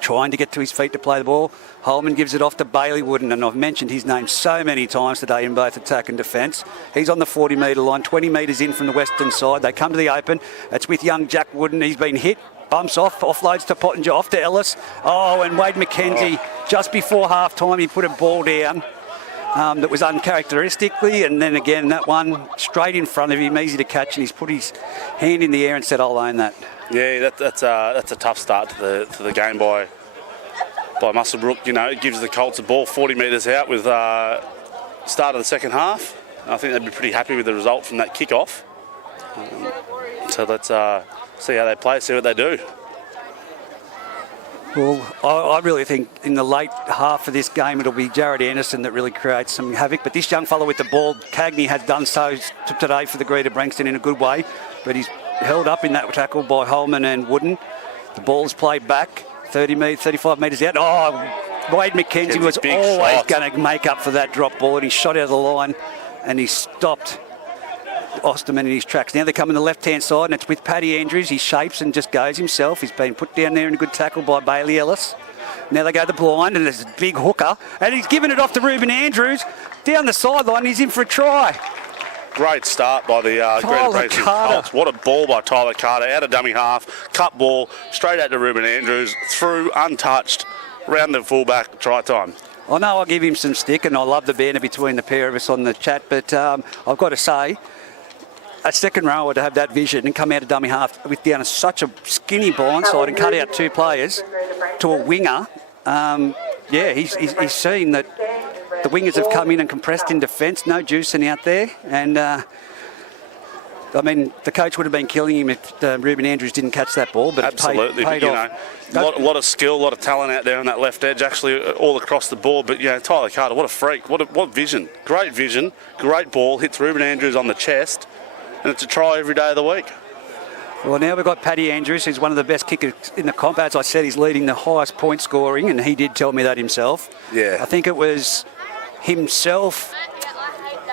Trying to get to his feet to play the ball. Holman gives it off to Bailey Wooden, and I've mentioned his name so many times today in both attack and defence. He's on the 40 metre line, 20 metres in from the western side. They come to the open. It's with young Jack Wooden. He's been hit. Bumps off, offloads to Pottinger, off to Ellis. And Wade McKenzie, just before half-time, he put a ball down that was uncharacteristically, and then again, that one straight in front of him, easy to catch, and he's put his hand in the air and said, I'll own that. Yeah, that's a tough start to the game by Muswellbrook. You know, it gives the Colts a ball 40 metres out with start of the second half. I think they'd be pretty happy with the result from that kick-off. So let's see how they play, see what they do. Well, I really think in the late half of this game it'll be Jared Anderson that really creates some havoc. But this young fellow with the ball, Cagney, has done so today for the Greta Branxton in a good way. But he's held up in that tackle by Holman and Wooden. The ball's played back, 35 metres out. Wade McKenzie was always going to make up for that drop ball, and he shot out of the line and he stopped Osterman in his tracks. Now they come in the left-hand side, and it's with Paddy Andrews. He shapes and just goes himself. He's been put down there in a good tackle by Bailey Ellis. Now they go the blind, and there's a big hooker, and he's given it off to Ruben Andrews down the sideline. He's in for a try. Great start by the Greta Branxton Colts. What a ball by Tyler Carter, out of dummy half, cut ball, straight out to Ruben Andrews, through, untouched, round the fullback, try time. I know I'll give him some stick, and I love the banter between the pair of us on the chat, but I've got to say, a second rower to have that vision and come out of dummy half with down such a skinny blindside and cut out two players to a winger, he's seen that the wingers have come in and compressed in defence, no juicing out there, and the coach would have been killing him if Ruben Andrews didn't catch that ball, but absolutely, it paid off. A lot of skill, a lot of talent out there on that left edge, actually all across the board. But Tyler Carter, what a freak, what vision, great ball, hits Ruben Andrews on the chest, and it's a try every day of the week. Well, now we've got Paddy Andrews, who's one of the best kickers in the comp. As I said, he's leading the highest point scoring, and he did tell me that himself. Yeah, I think it was himself,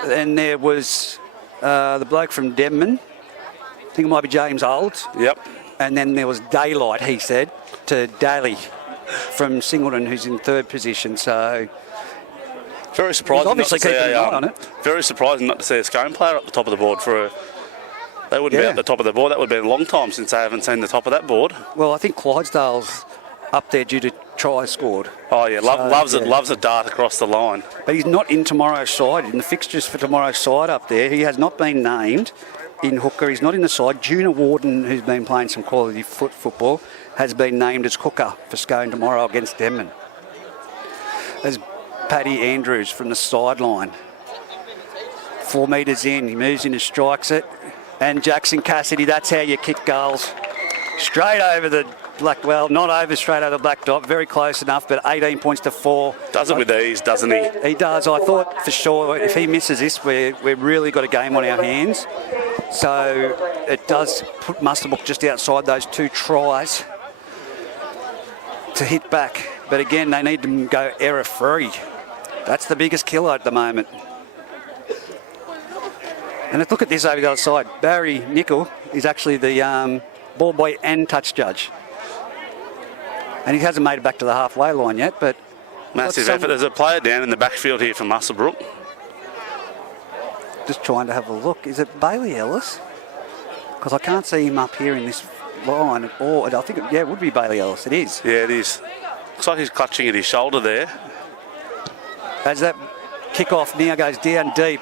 and there was the bloke from Denman. I think it might be James Olds. Yep. And then there was Daylight, he said, to Daly from Singleton, who's in third position. So very surprising. Obviously keeping an eye on it. Very surprising not to see a Scone player up the top of the board they wouldn't be at the top of the board. That would have been a long time since I haven't seen the top of that board. Well, I think Clydesdale's up there due to tries scored. Oh yeah, loves a dart across the line. But he's not in tomorrow's side, in the fixtures for tomorrow's side up there. He has not been named in hooker. He's not in the side. Juna Warden, who's been playing some quality football, has been named as hooker for Scone tomorrow against Denman. There's Paddy Andrews from the sideline. 4 metres in, he moves in and strikes it. And Jackson Cassidy, that's how you kick goals. Straight over the black, well, not over straight over the black dot, very close enough, but 18 points to 4. Does it with ease, doesn't he? He does. I thought for sure if he misses this, we've really got a game on our hands. So it does put Muswellbrook just outside those 2 tries to hit back. But again, they need to go error-free. That's the biggest killer at the moment. And let's look at this over the other side. Barry Nickel is actually the ball boy and touch judge. And he hasn't made it back to the halfway line yet, but... Massive effort. There's a player down in the backfield here for Muswellbrook. Just trying to have a look. Is it Bailey Ellis? Because I can't see him up here in this line at all. I think, it would be Bailey Ellis. It is. Yeah, it is. Looks like he's clutching at his shoulder there. As that kick-off now goes down deep,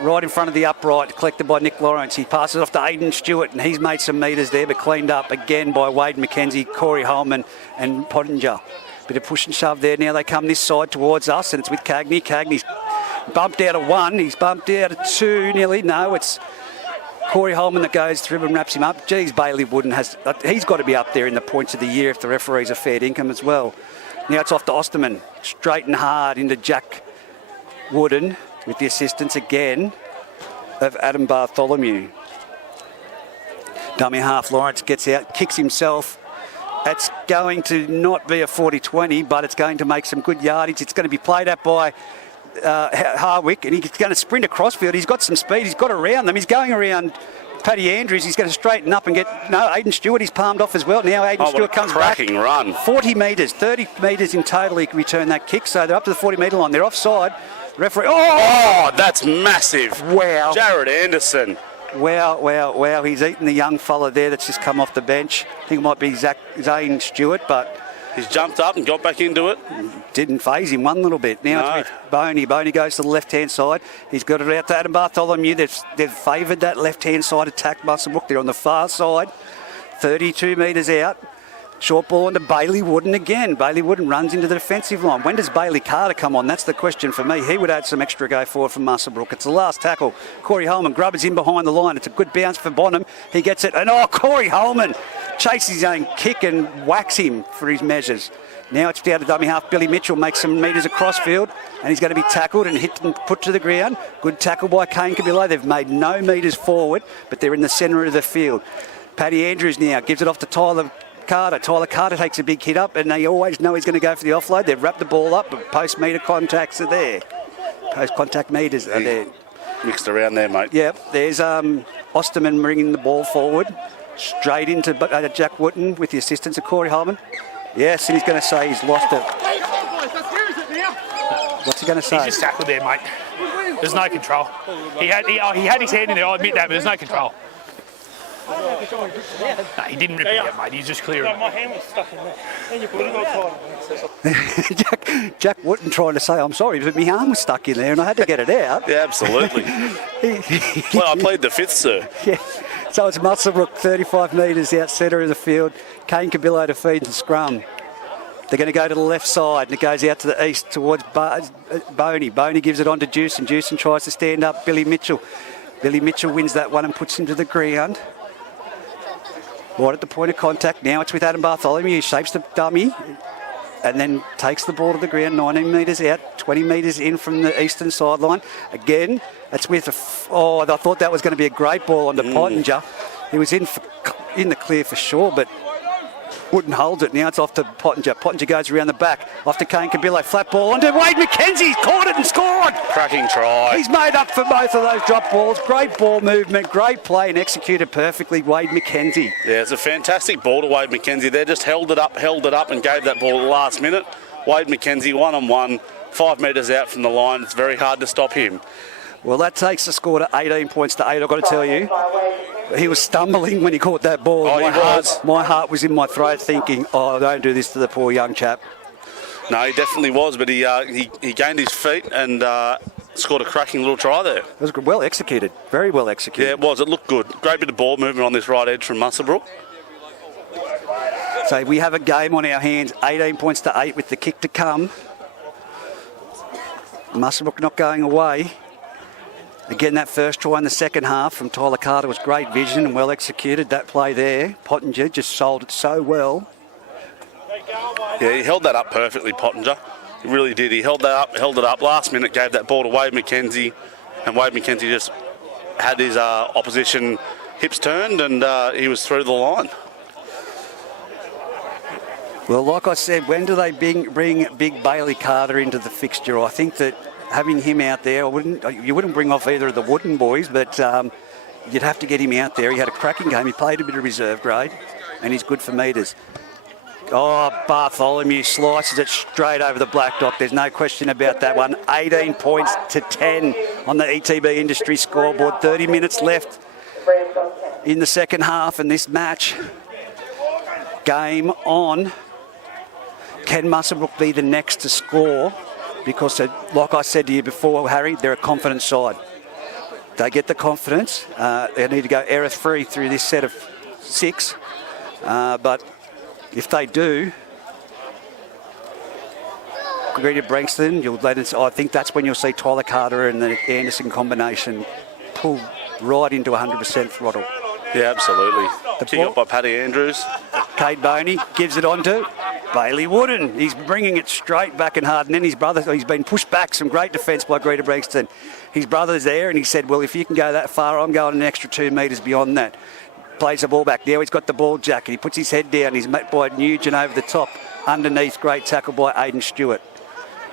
right in front of the upright, collected by Nick Lawrence. He passes off to Aidan Stewart, and he's made some metres there, but cleaned up again by Wade McKenzie, Corey Holman and Pottinger. Bit of push and shove there. Now they come this side towards us, and it's with Cagney. Cagney's bumped out of 1. He's bumped out of 2 nearly. No, it's Corey Holman that goes through and wraps him up. Geez, Bailey Wooden he's got to be up there in the points of the year if the referees are fair income as well. Now it's off to Osterman. Straight and hard into Jack Wooden, with the assistance again of Adam Bartholomew. Dummy half, Lawrence gets out, kicks himself. It's going to not be a 40-20, but it's going to make some good yardage. It's going to be played at by Harwick, and he's going to sprint across field. He's got some speed. He's got around them. He's going around Paddy Andrews. He's going to straighten up and get... No, Aidan Stewart, he's palmed off as well. Now Aidan Stewart comes back. Cracking run. 40 metres, 30 metres in total he returned that kick, so they're up to the 40-metre line. They're offside. Referee. Oh, that's massive. Wow. Jared Anderson. Wow. He's eaten the young fella there that's just come off the bench. I think it might be Zane Stewart, but... He's jumped up and got back into it. Didn't phase him one little bit. Now it's with Boney. Boney goes to the left-hand side. He's got it out to Adam Bartholomew. They've favoured that left-hand side attack, Muswellbrook. They're on the far side. 32 metres out. Short ball into Bailey Wooden again. Bailey Wooden runs into the defensive line. When does Bailey Carter come on? That's the question for me. He would add some extra go forward from Muswellbrook. It's the last tackle. Corey Holman grubbers in behind the line. It's a good bounce for Bonham. He gets it. And Corey Holman chases his own kick and whacks him for his measures. Now it's down to dummy half. Billy Mitchell makes some metres across field, and he's going to be tackled and hit and put to the ground. Good tackle by Kane Cabillo. They've made no metres forward, but they're in the centre of the field. Paddy Andrews now gives it off to Tyler Carter. Tyler Carter takes a big hit up, and they always know he's going to go for the offload. They've wrapped the ball up, but post-metre contacts are there. Post-contact metres are there. mixed around there, mate. Yep, there's Osterman bringing the ball forward, straight into Jack Wooten with the assistance of Corey Holman. Yes, and he's going to say he's lost it. What's he going to say? He's just tackled there, mate. There's no control. He had his hand in there, I'll admit that, but there's no control. No, he didn't rip it out, mate. He's just clearing. My hand was stuck in there. Jack Wooten trying to say, I'm sorry, but my arm was stuck in there and I had to get it out. Yeah, absolutely. Well, I played the fifth, sir. Yeah. So it's Muswellbrook, 35 metres out centre of the field. Kane Cabillo to feed and scrum. They're going to go to the left side and it goes out to the east towards Boney. Boney gives it on to Juicen. Juicen tries to stand up Billy Mitchell. Billy Mitchell wins that one and puts him to the ground. Right at the point of contact. Now it's with Adam Bartholomew. He shapes the dummy and then takes the ball to the ground, 19 metres out, 20 metres in from the eastern sideline. Again, it's with I thought that was going to be a great ball on the Pottinger. He was in the clear for sure, but Wooden holds it. Now it's off to Pottinger. Pottinger goes around the back. Off to Kane Cabillo. Flat ball onto Wade McKenzie. He's caught it and scored. Cracking try. He's made up for both of those drop balls. Great ball movement, great play and executed perfectly, Wade McKenzie. Yeah, it's a fantastic ball to Wade McKenzie. They just held it up and gave that ball at the last minute. Wade McKenzie, 1-on-1, 5 metres out from the line. It's very hard to stop him. Well, that takes the score to 18 points to 8, I've got to tell you. He was stumbling when he caught that ball. Oh, My heart was in my throat thinking, don't do this to the poor young chap. No, he definitely was, but he gained his feet and scored a cracking little try there. It was well executed, very well executed. Yeah, it was. It looked good. Great bit of ball movement on this right edge from Muswellbrook. So we have a game on our hands, 18 points to 8 with the kick to come. Muswellbrook not going away. Again, that first try in the second half from Tyler Carter was great vision and well executed. That play there, Pottinger just sold it so well. Yeah, he held that up perfectly, Pottinger. He really did. He held it up. Last minute, gave that ball to Wade McKenzie, and Wade McKenzie just had his opposition hips turned, and he was through the line. Well, like I said, when do they bring Big Bailey Carter into the fixture? I think that having him out there, you wouldn't bring off either of the Wooden boys, but you'd have to get him out there. He had a cracking game. He played a bit of reserve grade, and he's good for metres. Oh, Bartholomew slices it straight over the black dock. There's no question about that one. 18 points to 10 on the ETB Industry scoreboard. 30 minutes left in the second half in this match. Game on. Can Muswellbrook be the next to score? Because, like I said to you before, Harry, they're a confident side. They get the confidence. They need to go error-free through this set of 6. But if they do, Greta Branxton, I think that's when you'll see Tyler Carter and the Anderson combination pull right into 100% throttle. Yeah, absolutely. Kick up by Paddy Andrews. Cade Boney gives it on to Bailey Wooden. He's bringing it straight back and hard. And then his brother, he's been pushed back. Some great defence by Greta Branxton. His brother's there and he said, well, if you can go that far, I'm going an extra 2 metres beyond that. Plays the ball back. Now he's got the ball jacket. He puts his head down. He's met by Nugent over the top. Underneath, great tackle by Aidan Stewart.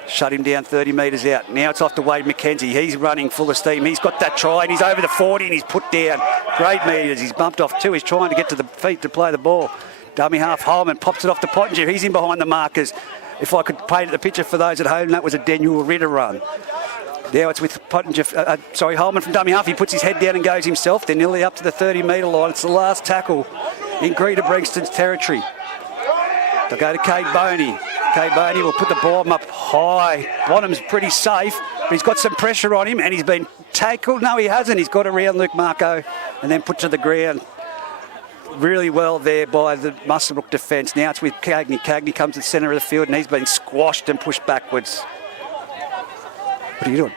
Shut him down 30 metres out. Now it's off to Wade McKenzie. He's running full of steam. He's got that try and he's over the 40 and he's put down. Great metres. He's bumped off 2. He's trying to get to the feet to play the ball. Dummy half Holman pops it off to Pottinger. He's in behind the markers. If I could paint the picture for those at home, that was a Daniel Ritter run. Now it's with Pottinger, Holman from dummy half. He puts his head down and goes himself. They're nearly up to the 30-metre line. It's the last tackle in Greta Branxton's territory. They'll go to Cade Boney. Cade Boney will put the bomb up high. Bonham's pretty safe, but he's got some pressure on him and he's been tackled. No, he hasn't. He's got around Luke Marco and then put to the ground. Really well there by the Muswellbrook defence. Now it's with Cagney. Cagney comes to the centre of the field and he's been squashed and pushed backwards. What are you doing?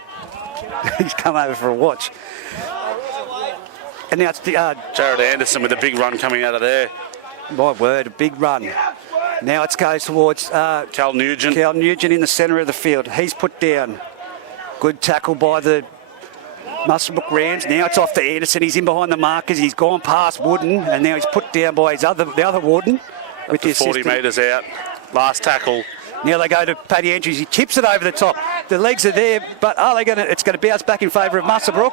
He's come over for a watch. And now it's Jared Anderson with a big run coming out of there. My word, a big run. Now it goes towards Cal Nugent. Cal Nugent in the centre of the field. He's put down. Good tackle by the Muswellbrook Rams. Now it's off to Anderson. He's in behind the markers. He's gone past Wooden, and now he's put down by the other Wooden. With the 40 metres out. Last tackle. Now they go to Paddy Andrews. He tips it over the top. The legs are there, but are they going to? It's going to bounce back in favour of Muswellbrook,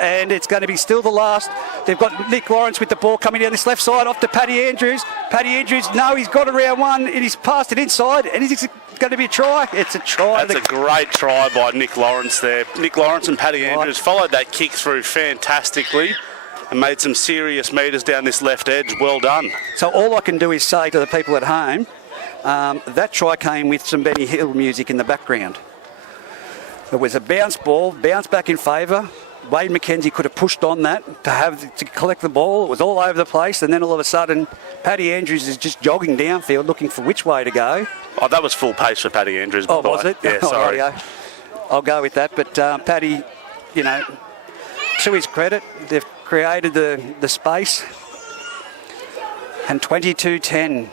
and it's going to be still the last. They've got Nick Lawrence with the ball coming down this left side off to Paddy Andrews. Paddy Andrews, no, he's got around one, and he's passed it inside, and is it going to be a try? It's a try. That's a great try by Nick Lawrence there. Nick Lawrence and Paddy Andrews followed that kick through fantastically and made some serious metres down this left edge. Well done. So all I can do is say to the people at home, that try came with some Benny Hill music in the background. It was a bounce ball, bounce back in favour. Wade McKenzie could have pushed on that to collect the ball. It was all over the place, and then all of a sudden, Paddy Andrews is just jogging downfield looking for which way to go. Oh, that was full pace for Paddy Andrews. Oh, was it? Yeah, sorry. I'll go with that. But Paddy, you know, to his credit, they've created the space. And 22-10.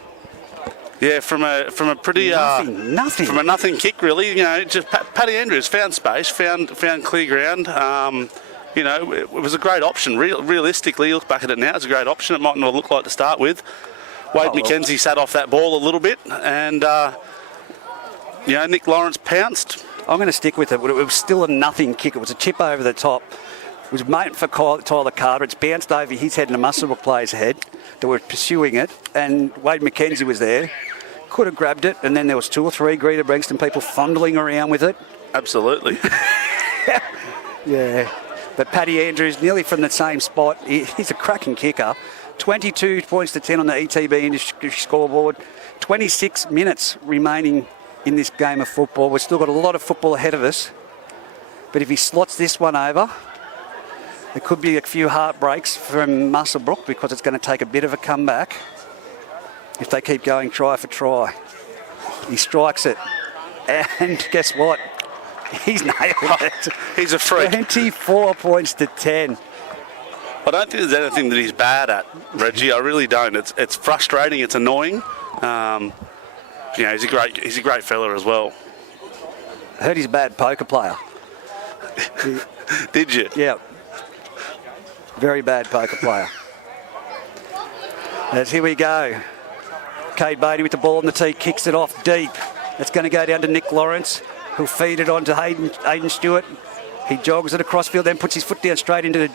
Yeah, from a pretty nothing. From a nothing kick, really. You know, just Paddy Andrews found space, found clear ground. You know, it was a great option. Realistically, look back at it now, it's a great option. It might not look like to start with. Wade McKenzie sat off that ball a little bit, and you know, Nick Lawrence pounced. I'm going to stick with it. It was still a nothing kick. It was a chip over the top. It was made for Tyler Carter. It's bounced over his head and the Muswellbrook player's head that were pursuing it, and Wade McKenzie was there. Could have grabbed it, and then there was 2 or 3 Greta Branxton people fondling around with it. Absolutely. Yeah. But Paddy Andrews, nearly from the same spot. He's a cracking kicker. 22 points to 10 on the ETB industry scoreboard. 26 minutes remaining in this game of football. We've still got a lot of football ahead of us. But if he slots this one over, there could be a few heartbreaks from Muswellbrook because it's going to take a bit of a comeback if they keep going try for try. He strikes it. And guess what? He's nailed it. He's a freak. 24 points to 10. I don't think there's anything that he's bad at, Reggie. I really don't. It's frustrating. It's annoying. You know, he's a great fella as well. I heard he's a bad poker player. Did you? Yeah. Very bad poker player. As here we go. Cade Bainey with the ball on the tee, kicks it off deep. It's going to go down to Nick Lawrence, who'll feed it on to Hayden Stewart. He jogs it across field, then puts his foot down straight into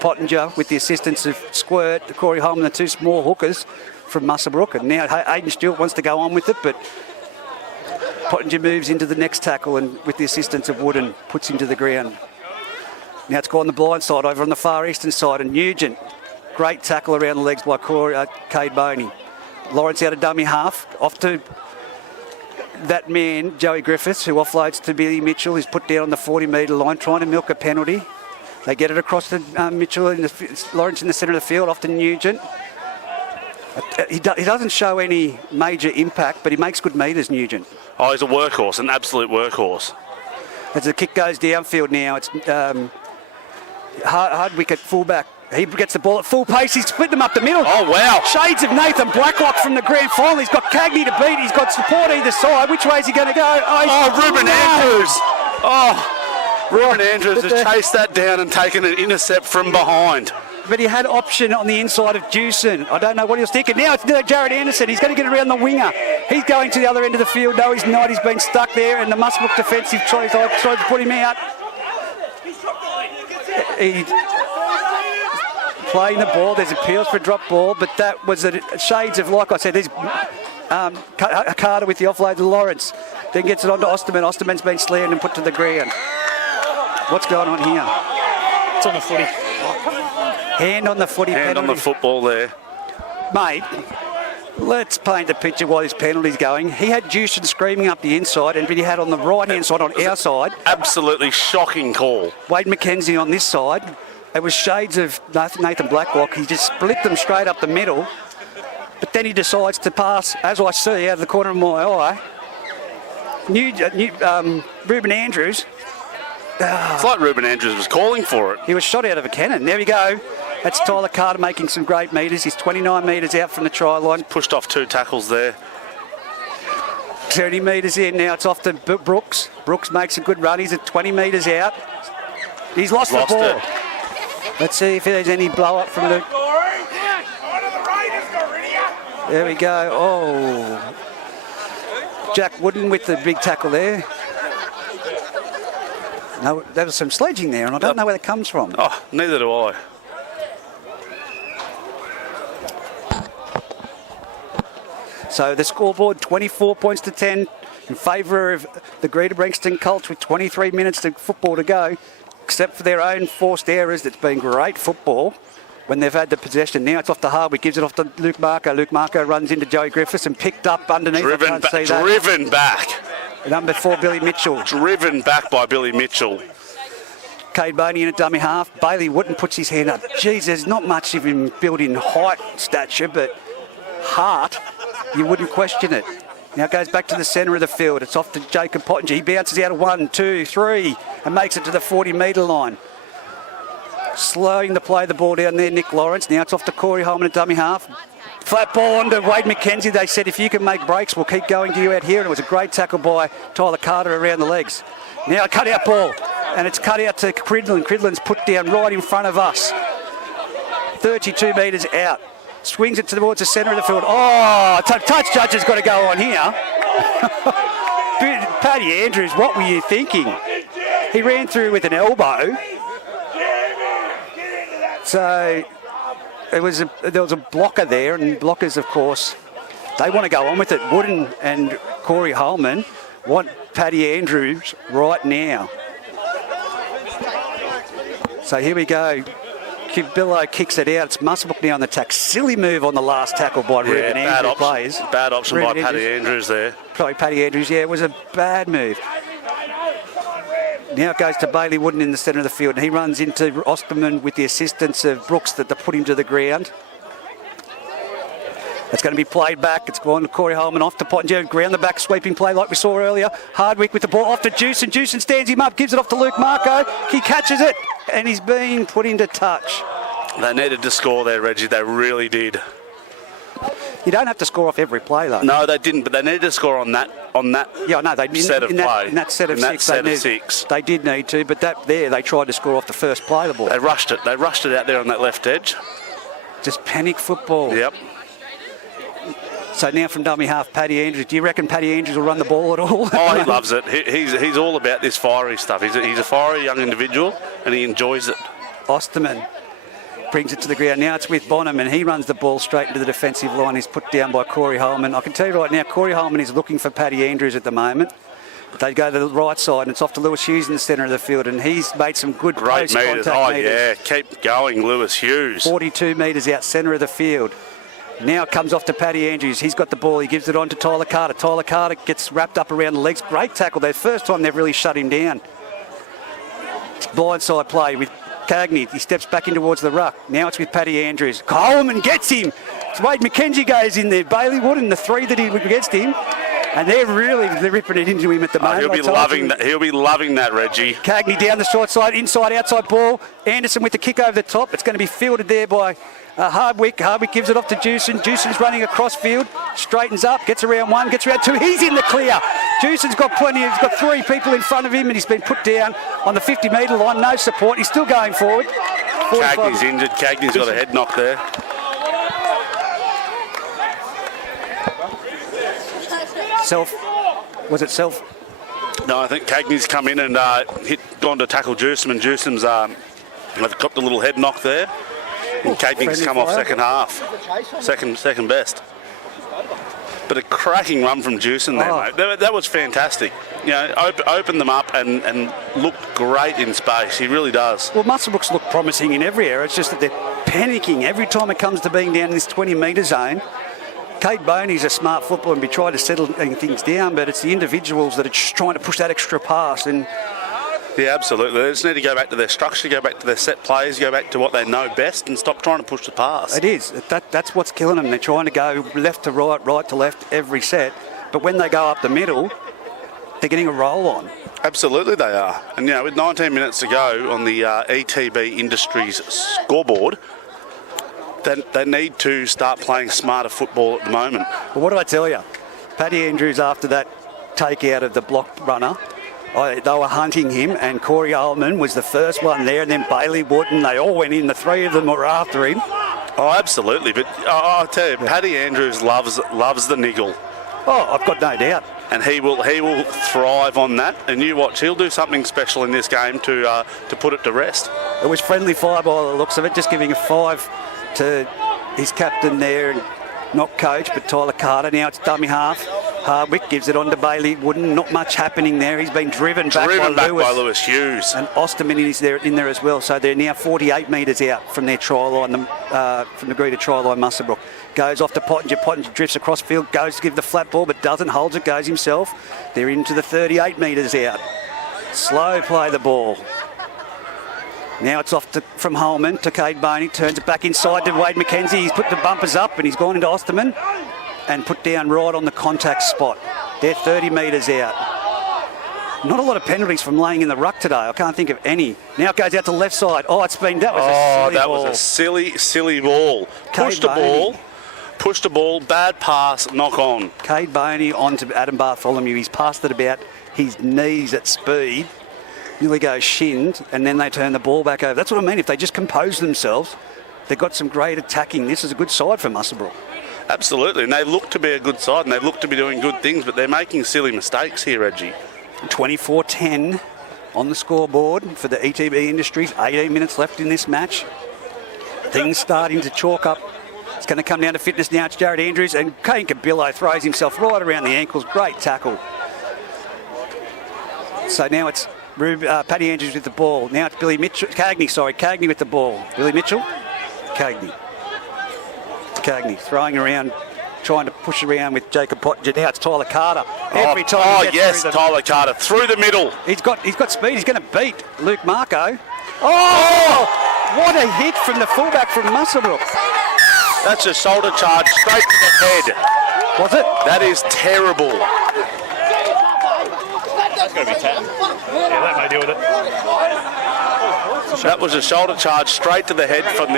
Pottinger with the assistance of Squirt, Corey Holman, the 2 small hookers from Muswellbrook. And now Hayden Stewart wants to go on with it, but Pottinger moves into the next tackle and with the assistance of Wooden puts him to the ground. Now it's gone the blind side over on the far eastern side, and Nugent, great tackle around the legs by Cade Boney. Lawrence out of dummy half, off to that man, Joey Griffiths, who offloads to Billy Mitchell, who's put down on the 40-metre line, trying to milk a penalty. They get it across to Mitchell, Lawrence in the centre of the field, off to Nugent. He doesn't show any major impact, but he makes good metres, Nugent. Oh, he's a workhorse, an absolute workhorse. As the kick goes downfield now, it's hard wicket fullback. He gets the ball at full pace. He's split them up the middle. Oh, wow. Shades of Nathan Blacklock from the grand final. He's got Cagney to beat. He's got support either side. Which way is he going to go? Ruben Andrews. Oh, Ruben Andrews has chased that down and taken an intercept from behind. But he had option on the inside of Dewson. I don't know what he was thinking. Now it's Jared Anderson. He's going to get around the winger. He's going to the other end of the field. No, he's not. He's been stuck there, and the Muswellbrook defensive tries to put him out. He's playing the ball. There's appeals for a drop ball, but that was shades of, like I said, there's Carter with the offload to Lawrence. Then gets it on to Osterman. Osterman's been slammed and put to the ground. What's going on here? It's on the footy. Hand on the footy Hand penalty. on the football there. Mate, let's paint the picture while this penalty's going. He had Dewson screaming up the inside, and he had on the right-hand side, on our side, Absolutely shocking call. Wade McKenzie on this side. It was shades of Nathan Blacklock. He just split them straight up the middle. But then he decides to pass, as I see out of the corner of my eye, Ruben Andrews. It's like Ruben Andrews was calling for it. He was shot out of a cannon. There we go. That's Tyler Carter making some great metres. He's 29 metres out from the try line. Pushed off 2 tackles there. 30 metres in now. It's off to Brooks. Brooks makes a good run. He's at 20 metres out. He's lost the ball. It. Let's see if there's any blow up from the... There we go. Oh. Jack Wooden with the big tackle there. No, there was some sledging there, and I don't know where that comes from. Oh, neither do I. So the scoreboard, 24 points to 10 in favour of the Greta Branxton Colts with 23 minutes of football to go, except for their own forced errors. That's been great football when they've had the possession. Now it's off to Hardwick, gives it off to Luke Marco. Luke Marco runs into Joey Griffiths and picked up underneath. Driven back. Number 4, Billy Mitchell. Driven back by Billy Mitchell. Cade Boney in a dummy half. Bailey Wooden puts his hand up. Geez, there's not much of him built in height, stature, but heart, you wouldn't question it. Now it goes back to the centre of the field. It's off to Jacob Pottinger. He bounces out of 1, 2, 3 and makes it to the 40-metre line. Slowing the play, the ball down there, Nick Lawrence. Now it's off to Corey Holman, a dummy half. Flat ball onto Wade McKenzie. They said, if you can make breaks, we'll keep going to you out here. And it was a great tackle by Tyler Carter around the legs. Now a cut-out ball, and it's cut out to Cridlin. Cridlin's put down right in front of us. 32 metres out. Swings it towards the centre of the field. Oh, touch judge has got to go on here. Paddy Andrews, what were you thinking? He ran through with an elbow. So there was a blocker there, and blockers, of course, they want to go on with it. Wooden and Corey Holman want Paddy Andrews right now. So here we go. Billow kicks it out. It's Muswellbrook now on the attack. Silly move on the last tackle by Ruben Andrews. Bad option by Paddy Andrews there. Probably Paddy Andrews, yeah, it was a bad move. Now it goes to Bailey Wooden in the centre of the field, and he runs into Osterman with the assistance of Brooks that they put him to the ground. It's going to be played back. It's gone to Corey Holman, off to Pottinger, ground the back, sweeping play like we saw earlier. Hardwick with the ball off to Jewson. Jewson stands him up, gives it off to Luke Marco. He catches it, and he's been put into touch. They needed to score there, Reggie. They really did. You don't have to score off every play, though. No, they didn't, but they needed to score on that. Yeah, no, they set of play. In that set of six. They did need to, but they tried to score off the first play of the ball. They rushed it. They rushed it out there on that left edge. Just panic football. Yep. So now from dummy half, Paddy Andrews. Do you reckon Paddy Andrews will run the ball at all? Oh, he loves it. He's all about this fiery stuff. He's a fiery young individual, and he enjoys it. Osterman brings it to the ground. Now it's with Bonham, and he runs the ball straight into the defensive line. He's put down by Corey Holman. I can tell you right now, Corey Holman is looking for Paddy Andrews at the moment. They go to the right side, and it's off to Lewis Hughes in the centre of the field, and he's made some good great meters. Oh, yeah. Keep going, Lewis Hughes. 42 metres out centre of the field. Now it comes off to Paddy Andrews. He's got the ball. He gives it on to Tyler Carter. Tyler Carter gets wrapped up around the legs. Great tackle there. First time they've really shut him down. Blindside play with Cagney. He steps back in towards the ruck. Now it's with Paddy Andrews. Coleman gets him. Wade McKenzie goes in there. Bailey Wooden, the three that he against him. And they're ripping it into him at the moment. He'll be loving that, Reggie. Cagney down the short side, inside, outside ball. Anderson with the kick over the top. It's going to be fielded there by Hardwick. Hardwick gives it off to Jewson. Jewson's running across field, straightens up, gets around 1, gets around 2. He's in the clear. Jewson's got plenty. He's got 3 people in front of him, and he's been put down on the 50-metre line. No support. He's still going forward. Cagney's injured. Cagney's got a head knock there. Was it Self? No, I think Cagney's come in and gone to tackle Jewson, and Jewson's got the little head knock there. And Cagney's come off second half, second best. But a cracking run from Jewson there, mate. That was fantastic. You know, opened them up and looked great in space. He really does. Well, Muswellbrooks look promising in every area. It's just that they're panicking every time it comes to being down in this 20-metre zone. Cade Boney's a smart footballer and be trying to settle things down, but it's the individuals that are just trying to push that extra pass. And yeah, absolutely. They just need to go back to their structure, go back to their set plays, go back to what they know best, and stop trying to push the pass. It is. That's what's killing them. They're trying to go left to right, right to left every set. But when they go up the middle, they're getting a roll on. Absolutely they are. And, you know, with 19 minutes to go on the ETB Industries scoreboard, they need to start playing smarter football at the moment. Well, what did I tell you? Paddy Andrews, after that take out of the block runner, they were hunting him, and Corey Holman was the first one there, and then Bailey Wooden. They all went in. The 3 of them were after him. Oh, absolutely. But I'll tell you, Paddy Andrews loves the niggle. Oh, I've got no doubt. And he will thrive on that. And you watch, he'll do something special in this game to put it to rest. It was friendly fire by the looks of it, just giving a 5 to his captain there, and not coach, but Tyler Carter. Now it's dummy half. Hardwick gives it on to Bailey Wooden. Not much happening there. He's been driven back by Lewis Hughes. And Osterman is in there as well. So they're now 48 metres out from their try line, from the Greta try line, Muswellbrook. Goes off to Pottinger. Pottinger drifts across field, goes to give the flat ball, but doesn't, holds it, goes himself. They're into the 38 metres out. Slow play the ball. Now it's off from Holman to Cade Boney. Turns it back inside to Wade McKenzie. He's put the bumpers up and he's gone into Osterman and put down right on the contact spot. They're 30 metres out. Not a lot of penalties from laying in the ruck today. I can't think of any. Now it goes out to the left side. Oh, that was a silly ball. Pushed the ball, bad pass, knock on. Cade Boney on to Adam Bartholomew. He's passed it about his knees at speed. Nearly goes shinned, and then they turn the ball back over. That's what I mean. If they just compose themselves, they've got some great attacking. This is a good side for Muswellbrook. Absolutely, and they look to be a good side, and they look to be doing good things, but they're making silly mistakes here, Reggie. 24-10 on the scoreboard for the ETB Industries. 18 minutes left in this match. Things starting to chalk up. It's going to come down to fitness now. It's Jared Andrews, and Kane Cabillo throws himself right around the ankles. Great tackle. So now it's Paddy Andrews with the ball. Now it's Cagney with the ball. Billy Mitchell, Cagney throwing around, trying to push around with Jacob Pottinger. Now it's Tyler Carter. Tyler Carter through the middle. He's got speed. He's going to beat Luke Marco. Oh, what a hit from the fullback from Muswellbrook. That's a shoulder charge straight to the head. Was it? That is terrible. That's going to be 10. Yeah, that may deal with it. That was a shoulder charge straight to the head from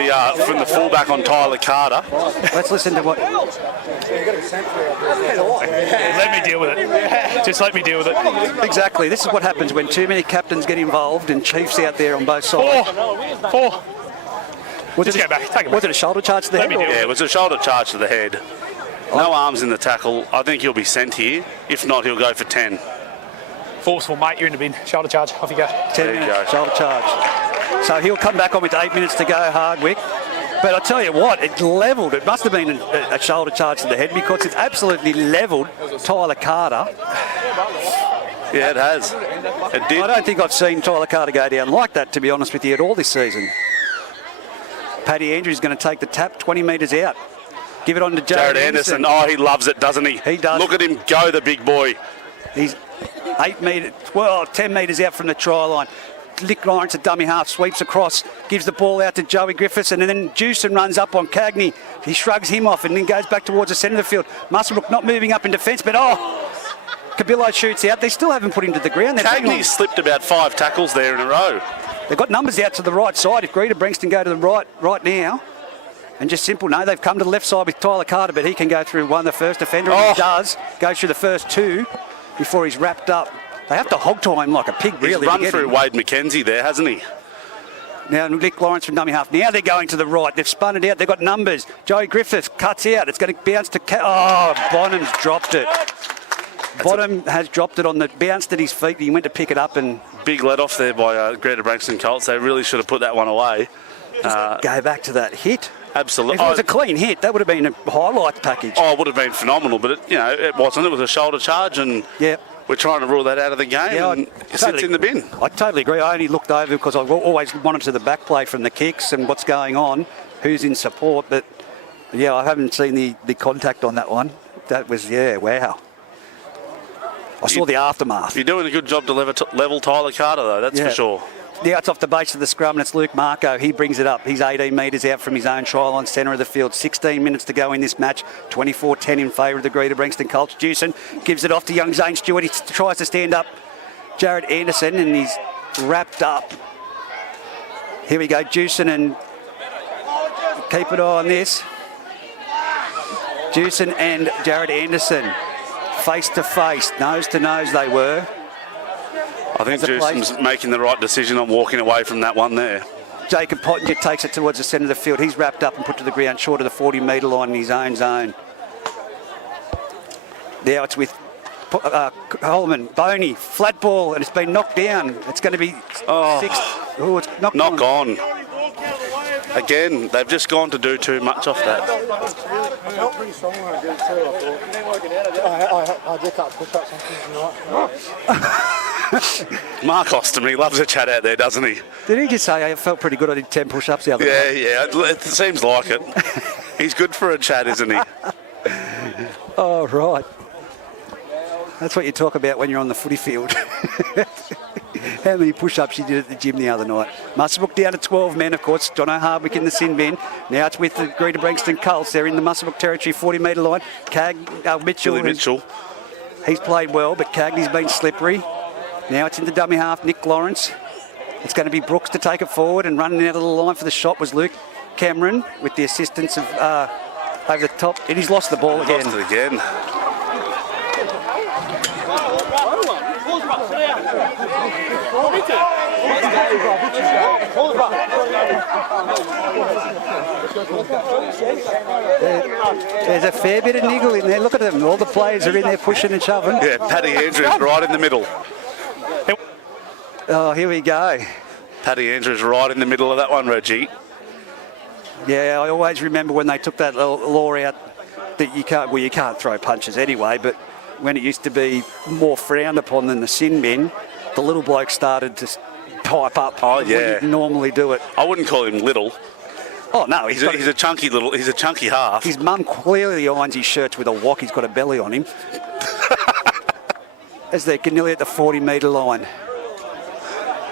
the fullback on Tyler Carter. Let's listen to what... Let me deal with it. Just let me deal with it. Exactly. This is what happens when too many captains get involved and chiefs out there on both sides. Four. Was it a shoulder charge to the head? Yeah, it was a shoulder charge to the head. No arms in the tackle. I think he'll be sent here. If not, he'll go for 10. Forceful, mate. You're in the bin. Shoulder charge. Off you go. 10 minutes. Shoulder charge. So he'll come back on with 8 minutes to go, Hardwick. But I tell you what, it levelled. It must have been a shoulder charge to the head because it's absolutely levelled Tyler Carter. Yeah, it has. It did. I don't think I've seen Tyler Carter go down like that, to be honest with you, at all this season. Paddy Andrews is going to take the tap 20 metres out. Give it on to Jared Anderson. Oh, he loves it, doesn't he? He does. Look at him go, the big boy. He's 10 metres out from the try line. Nick Lawrence, a dummy half, sweeps across, gives the ball out to Joey Griffiths, and then Jewson runs up on Cagney. He shrugs him off and then goes back towards the centre of the field. Muswellbrook not moving up in defence, but Cabillo shoots out. They still haven't put him to the ground. Cagney slipped about 5 tackles there in a row. They've got numbers out to the right side. If Greta Branxton go to the right now, and just simple, no, they've come to the left side with Tyler Carter, but he can go through the first defender, and he does. Goes through the first 2 before he's wrapped up. They have to hog tie him like a pig, really. He's run through Wade McKenzie there, hasn't he? Now, Nick Lawrence from dummy half. Now they're going to the right. They've spun it out. They've got numbers. Joey Griffiths cuts out. It's going to bounce to... Bonham's dropped it. Bonham has dropped it on the... Bounced at his feet. He went to pick it up and... Big let off there by Greta Branxton Colts. They really should have put that one away. Go back to that hit. Absolutely. If it was a clean hit, that would have been a highlight package. Oh, it would have been phenomenal, but it wasn't. It was a shoulder charge, and we're trying to rule that out of the game. Yeah, and it sits in the bin. I totally agree. I only looked over because I've always monitor the back play from the kicks and what's going on, who's in support. But I haven't seen the contact on that one. That was wow. I saw the aftermath. You're doing a good job to level Tyler Carter, though. That's for sure. Now it's off the base of the scrum, and it's Luke Marco. He brings it up. He's 18 metres out from his own try line, centre of the field. 16 minutes to go in this match. 24-10 in favour of the Greta Branxton Colts. Jewson gives it off to young Zane Stewart. He tries to stand up Jared Anderson, and he's wrapped up. Here we go, Jewson, and keep an eye on this. Jewson and Jared Anderson, face to face, nose to nose they were. I think Jewson's making the right decision on walking away from that one there. Jacob Pottinger takes it towards the centre of the field. He's wrapped up and put to the ground short of the 40-metre line in his own zone. Now it's with Holman, Boney, flat ball, and it's been knocked down. It's going to be fixed. Oh, it's knocked on. Again, they've just gone to do too much off that. Felt pretty strong when I did it too, I did cut push-ups and things tonight. Mark Austin, he loves a chat out there, doesn't he? Did he just say, I felt pretty good, I did 10 push-ups the other Yeah, night? yeah, it seems like it. He's good for a chat, isn't he? Oh, right. That's what you talk about when you're on the footy field. How many push-ups you did at the gym the other night. Muswellbrook down to 12 men, of course. Jono Hardwick in the sin bin. Now it's with the Greta Branxton Colts. They're in the Muswellbrook territory, 40-metre line. Mitchell. Mitchell. He's played well, but Cagney's been slippery. Now it's in the dummy half, Nick Lawrence. It's going to be Brooks to take it forward, and running out of the line for the shot was Luke Cameron with the assistance of over the top. And he's lost the ball again. Lost it again. There's a fair bit of niggle in there. Look at them. All the players are in there pushing and shoving. Yeah, Paddy Andrews right in the middle. Oh, here we go. Paddy Andrews right in the middle of that one, Reggie. Yeah, I always remember when they took that law out that you can't throw punches anyway, but when it used to be more frowned upon than the sin bin, the little bloke started to pipe up. Oh, yeah. When you'd normally do it. I wouldn't call him little. Oh, no. He's a chunky half. His mum clearly irons his shirts with a wok. He's got a belly on him. As they're nearly at the 40-metre line.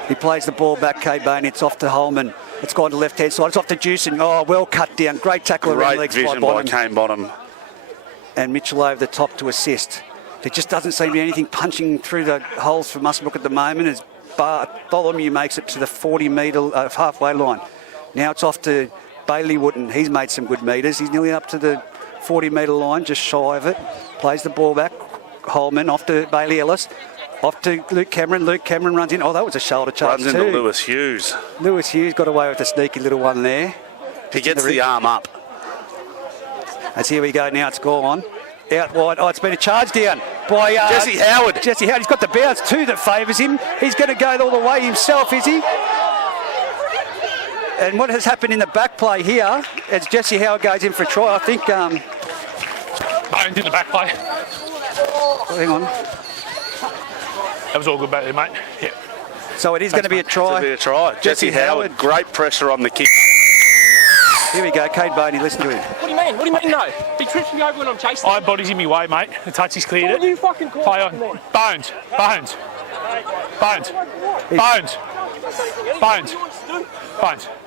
He plays the ball back, Kate Bain. It's off to Holman. It's gone to left-hand side. It's off to Jewson. Oh, well cut down. Great tackle around legs vision by Kane Bottom. And Mitchell over the top to assist. There just doesn't seem to be anything punching through the holes for Muswellbrook at the moment as Bartholomew makes it to the 40-metre halfway line. Now it's off to Bailey Wooden. He's made some good metres. He's nearly up to the 40-metre line, just shy of it. Plays the ball back. Holman off to Bailey Ellis. Off to Luke Cameron. Luke Cameron runs in. Oh, that was a shoulder charge Runs into Lewis Hughes. Lewis Hughes got away with the sneaky little one there. He gets the arm up. As here we go now. It's gone. Out wide. Oh, it's been a charge down by Jesse Howard. Jesse Howard. He's got the bounce too that favours him. He's going to go all the way himself, is he? And what has happened in the back play here as Jesse Howard goes in for a try, I think... Bones in the back play. Hang on. That was all good back there, mate. Yeah. So it is going to be a try. It's going to be a try. Jesse Howard, great pressure on the kick. Here we go, Kate Boney, listen to him. What do you mean? What do you mean, no? He trips me over when I'm chasing. I bodies in my way, mate. The touch is cleared. What you fucking call Play on. then? Bones.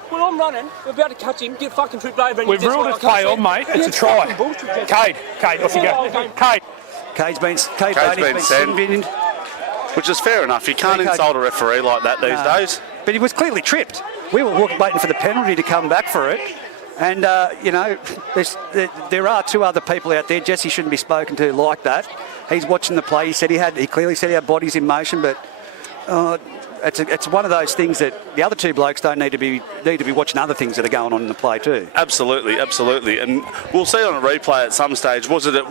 Well, I'm running. We're about to catch him. Get fucking tripped over. And We've ruled it play on, mate. It's a try. Cade, off you go. Cade. Kate's been been sent. Which is fair enough. You can't insult a referee like that these days. But he was clearly tripped. We were waiting for the penalty to come back for it. And, there are two other people out there. Jesse shouldn't be spoken to like that. He's watching the play. He clearly said he had bodies in motion, but it's one of those things that the other two blokes don't need to be watching other things that are going on in the play too. Absolutely. And we'll see on a replay at some stage. Was it a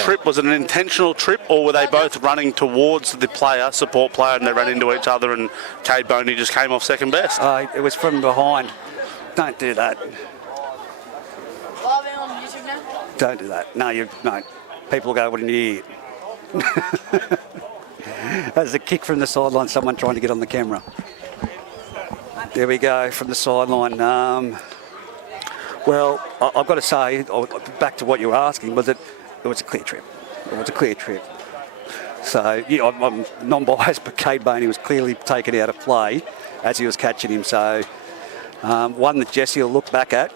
trip? Was it an intentional trip, or were they both running towards the support player, and they ran into each other, and Cade Boney just came off second best? It was from behind. Don't do that. Don't do that. No. People will go, what an idiot. That's a kick from the sideline, someone trying to get on the camera. There we go, from the sideline. Well, I've got to say, back to what you were asking, it was a clear trip. It was a clear trip. So, yeah, I'm non-biased, but Cade Boney was clearly taken out of play as he was catching him. So, one that Jesse will look back at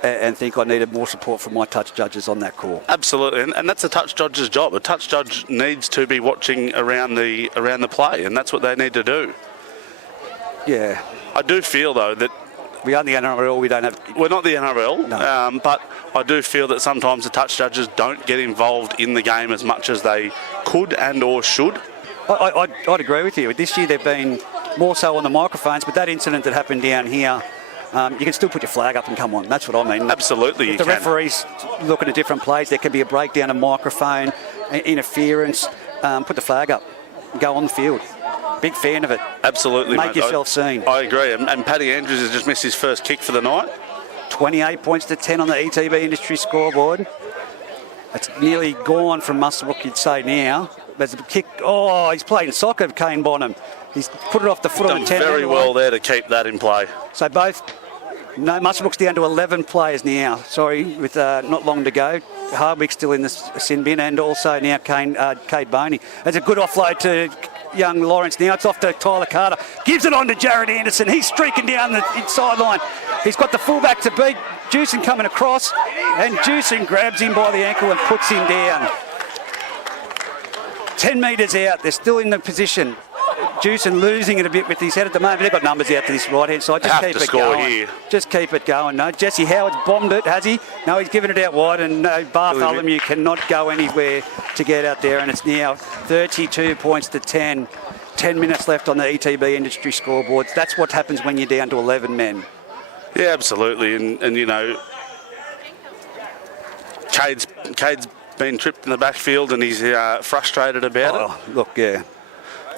and think I needed more support from my touch judges on that call. Absolutely, and that's a touch judge's job. A touch judge needs to be watching around the play, and that's what they need to do. Yeah. I do feel, though, that... We aren't the NRL, we don't have... We're not the NRL, no. But I do feel that sometimes the touch judges don't get involved in the game as much as they could and or should. I'd agree with you. This year they've been more so on the microphones, but that incident that happened down here you can still put your flag up and come on. That's what I mean. Absolutely, If the referee's looking at different plays, there can be a breakdown of microphone, interference. Put the flag up. Go on the field. Big fan of it. Absolutely, Make mate. yourself seen. I agree. And Paddy Andrews has just missed his first kick for the night. 28 points to 10 on the ETB industry scoreboard. It's nearly gone from Muswellbrook, you'd say now. There's a kick. Oh, he's playing soccer, Kane Bonham. He's put it off the foot on Done the 10. very well there to keep that in play. So both, no, Muswellbrook's down to 11 players now. Sorry, with not long to go. Hardwick's still in the sin bin, and also now Cade Boney. That's a good offload to young Lawrence now. It's off to Tyler Carter. Gives it on to Jared Anderson. He's streaking down the sideline. He's got the fullback to beat. Jewson coming across, and Jewson grabs him by the ankle and puts him down. 10 metres out. They're still in the position. Jewson losing it a bit with his head at the moment. They've got numbers out to this right-hand side. Just Have keep to it score going. here. Just keep it going. No, Jesse Howard's bombed it, has he? No, he's given it out wide, and no, Bartholomew cannot go anywhere to get out there, and it's now 32 points to 10. 10 minutes left on the ETB industry scoreboards. That's what happens when you're down to 11 men. Yeah, absolutely. And you know, Cade's been tripped in the backfield and he's frustrated about it. Oh, look, yeah.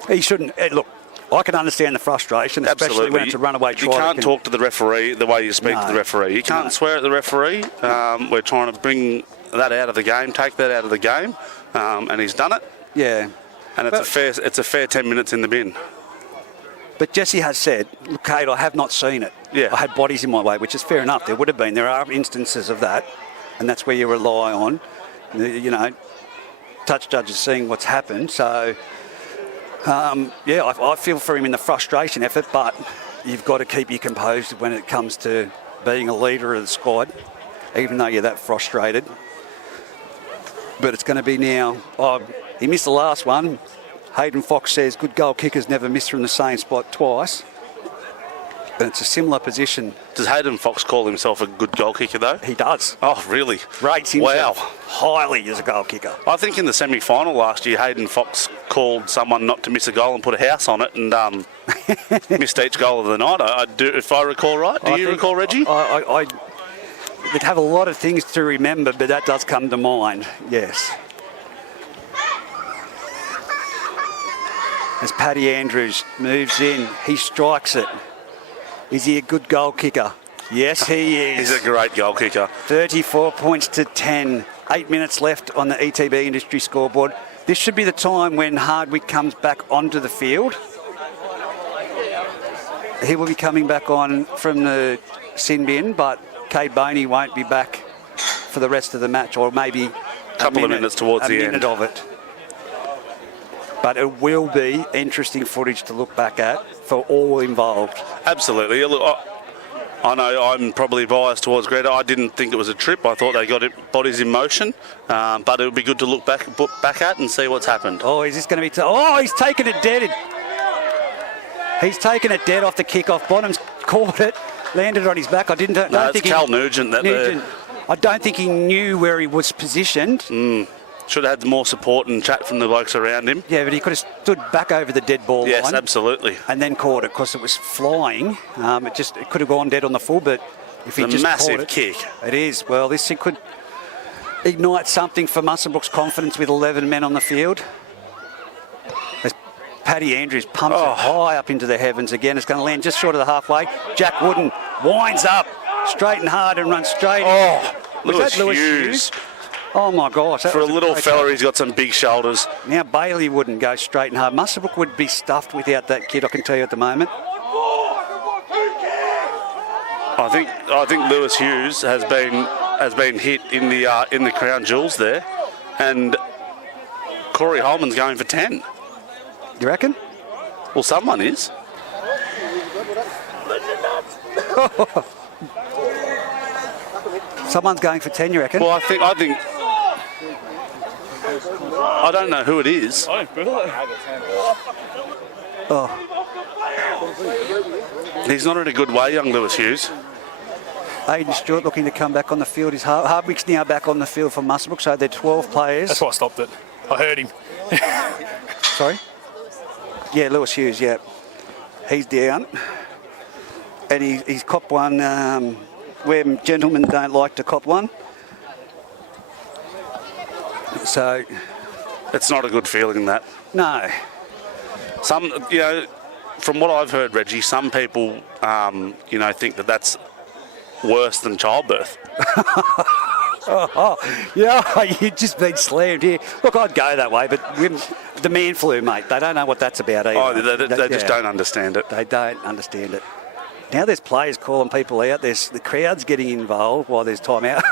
He shouldn't. Look, I can understand the frustration, especially Absolutely. when it's a runaway try. You can't talk to the referee the way you speak to the referee. You can't swear at the referee. We're trying to bring that out of the game, take that out of the game, and he's done it. Yeah. And it's a fair 10 minutes in the bin. But Jesse has said, look, Kate, I have not seen it. Yeah. I had bodies in my way, which is fair enough. There would have been. There are instances of that, and that's where you rely on, you know, touch judges seeing what's happened. So, I feel for him in the frustration effort, but you've got to keep your composure when it comes to being a leader of the squad, even though you're that frustrated. But it's going to be now. Oh, he missed the last one. Hayden Fox says good goal kickers never miss from the same spot twice. But it's a similar position. Does Hayden Fox call himself a good goal kicker, though? He does. Oh, really? Rates himself highly as a goal kicker. I think in the semi-final last year, Hayden Fox called someone not to miss a goal and put a house on it and missed each goal of the night. I do, if I recall right. Do you recall, Reggie? I would have a lot of things to remember, but that does come to mind, yes. As Paddy Andrews moves in, he strikes it. Is he a good goal kicker? Yes, he is. He's a great goal kicker. 34 points to 10. 8 minutes left on the ETB industry scoreboard. This should be the time when Hardwick comes back onto the field. He will be coming back on from the sin bin, but Cade Boney won't be back for the rest of the match, or maybe a couple of minutes towards the minute end of it. But it will be interesting footage to look back at for all involved. Absolutely. Look, I know I'm probably biased towards Greta. I didn't think it was a trip. I thought they got bodies in motion. But it would be good to look back at and see what's happened. Oh, is this going to be... he's taken it dead. He's taken it dead off the kick-off. Bonham's caught it, landed on his back. I don't No, think it's Cal Nugent. I don't think he knew where he was positioned. Should have had more support and chat from the blokes around him. Yeah, but he could have stood back over the dead ball line. Yes, absolutely. And then caught it because it was flying. It could have gone dead on the full, but if he It's a just massive caught it, kick. It is. Well, this could ignite something for Muswellbrook's confidence with 11 men on the field. As Paddy Andrews pumps it high up into the heavens again. It's going to land just short of the halfway. Jack Wooden winds up straight and hard and runs straight. Was that Lewis Hughes? Oh my gosh. For a little fella, he's got some big shoulders. Now Bailey wouldn't go straight and hard. Muswellbrook would be stuffed without that kid, I can tell you at the moment. I think Lewis Hughes has been hit in the crown jewels there, and Corey Holman's going for 10. You reckon? Well, someone is. Someone's going for 10, you reckon? Well, I think. I don't know who it is. He's not in a good way, young Lewis Hughes. Aidan Stewart looking to come back on the field. Hardwick's now back on the field for Muswellbrook, so they're 12 players. That's why I stopped it. I heard him. Sorry? Yeah, Lewis Hughes, yeah. He's down. And he's copped one where gentlemen don't like to cop one. So... It's not a good feeling, that. No. Some, from what I've heard, Reggie, some people, think that that's worse than childbirth. Yeah, you've just been slammed here. Look, I'd go that way, but the man flu, mate, they don't know what that's about either. Oh, they just don't understand it. They don't understand it. Now there's players calling people out. There's the crowd's getting involved while there's time out.